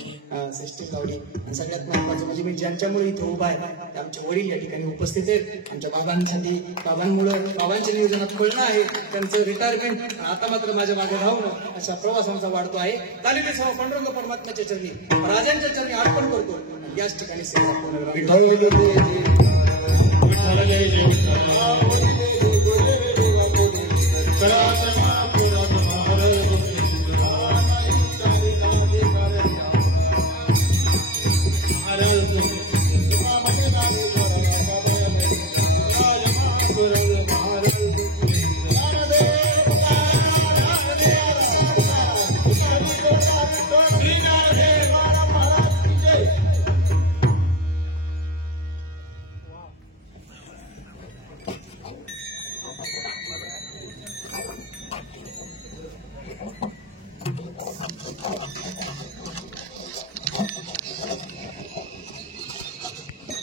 सिस्टीम लावली. आणि सगळ्यात महत्वाचं म्हणजे मी ज्यांच्यामुळे इथे उभा आहे आमचे वडील या ठिकाणी उपस्थित आहेत. आमच्या बाबांसाठी, बाबांच्या नियोजनात पडणं आहे, त्यांचं रिटायरमेंट, आता मात्र माझ्या मागे धावणं, अशा प्रवास आमचा वाढतो आहे. तालिमेसह पांडुरंग परमात्म्याच्या चरणी, राजांच्या चरणी अर्पण करतो. याच ठिकाणी सेवा पूर्ण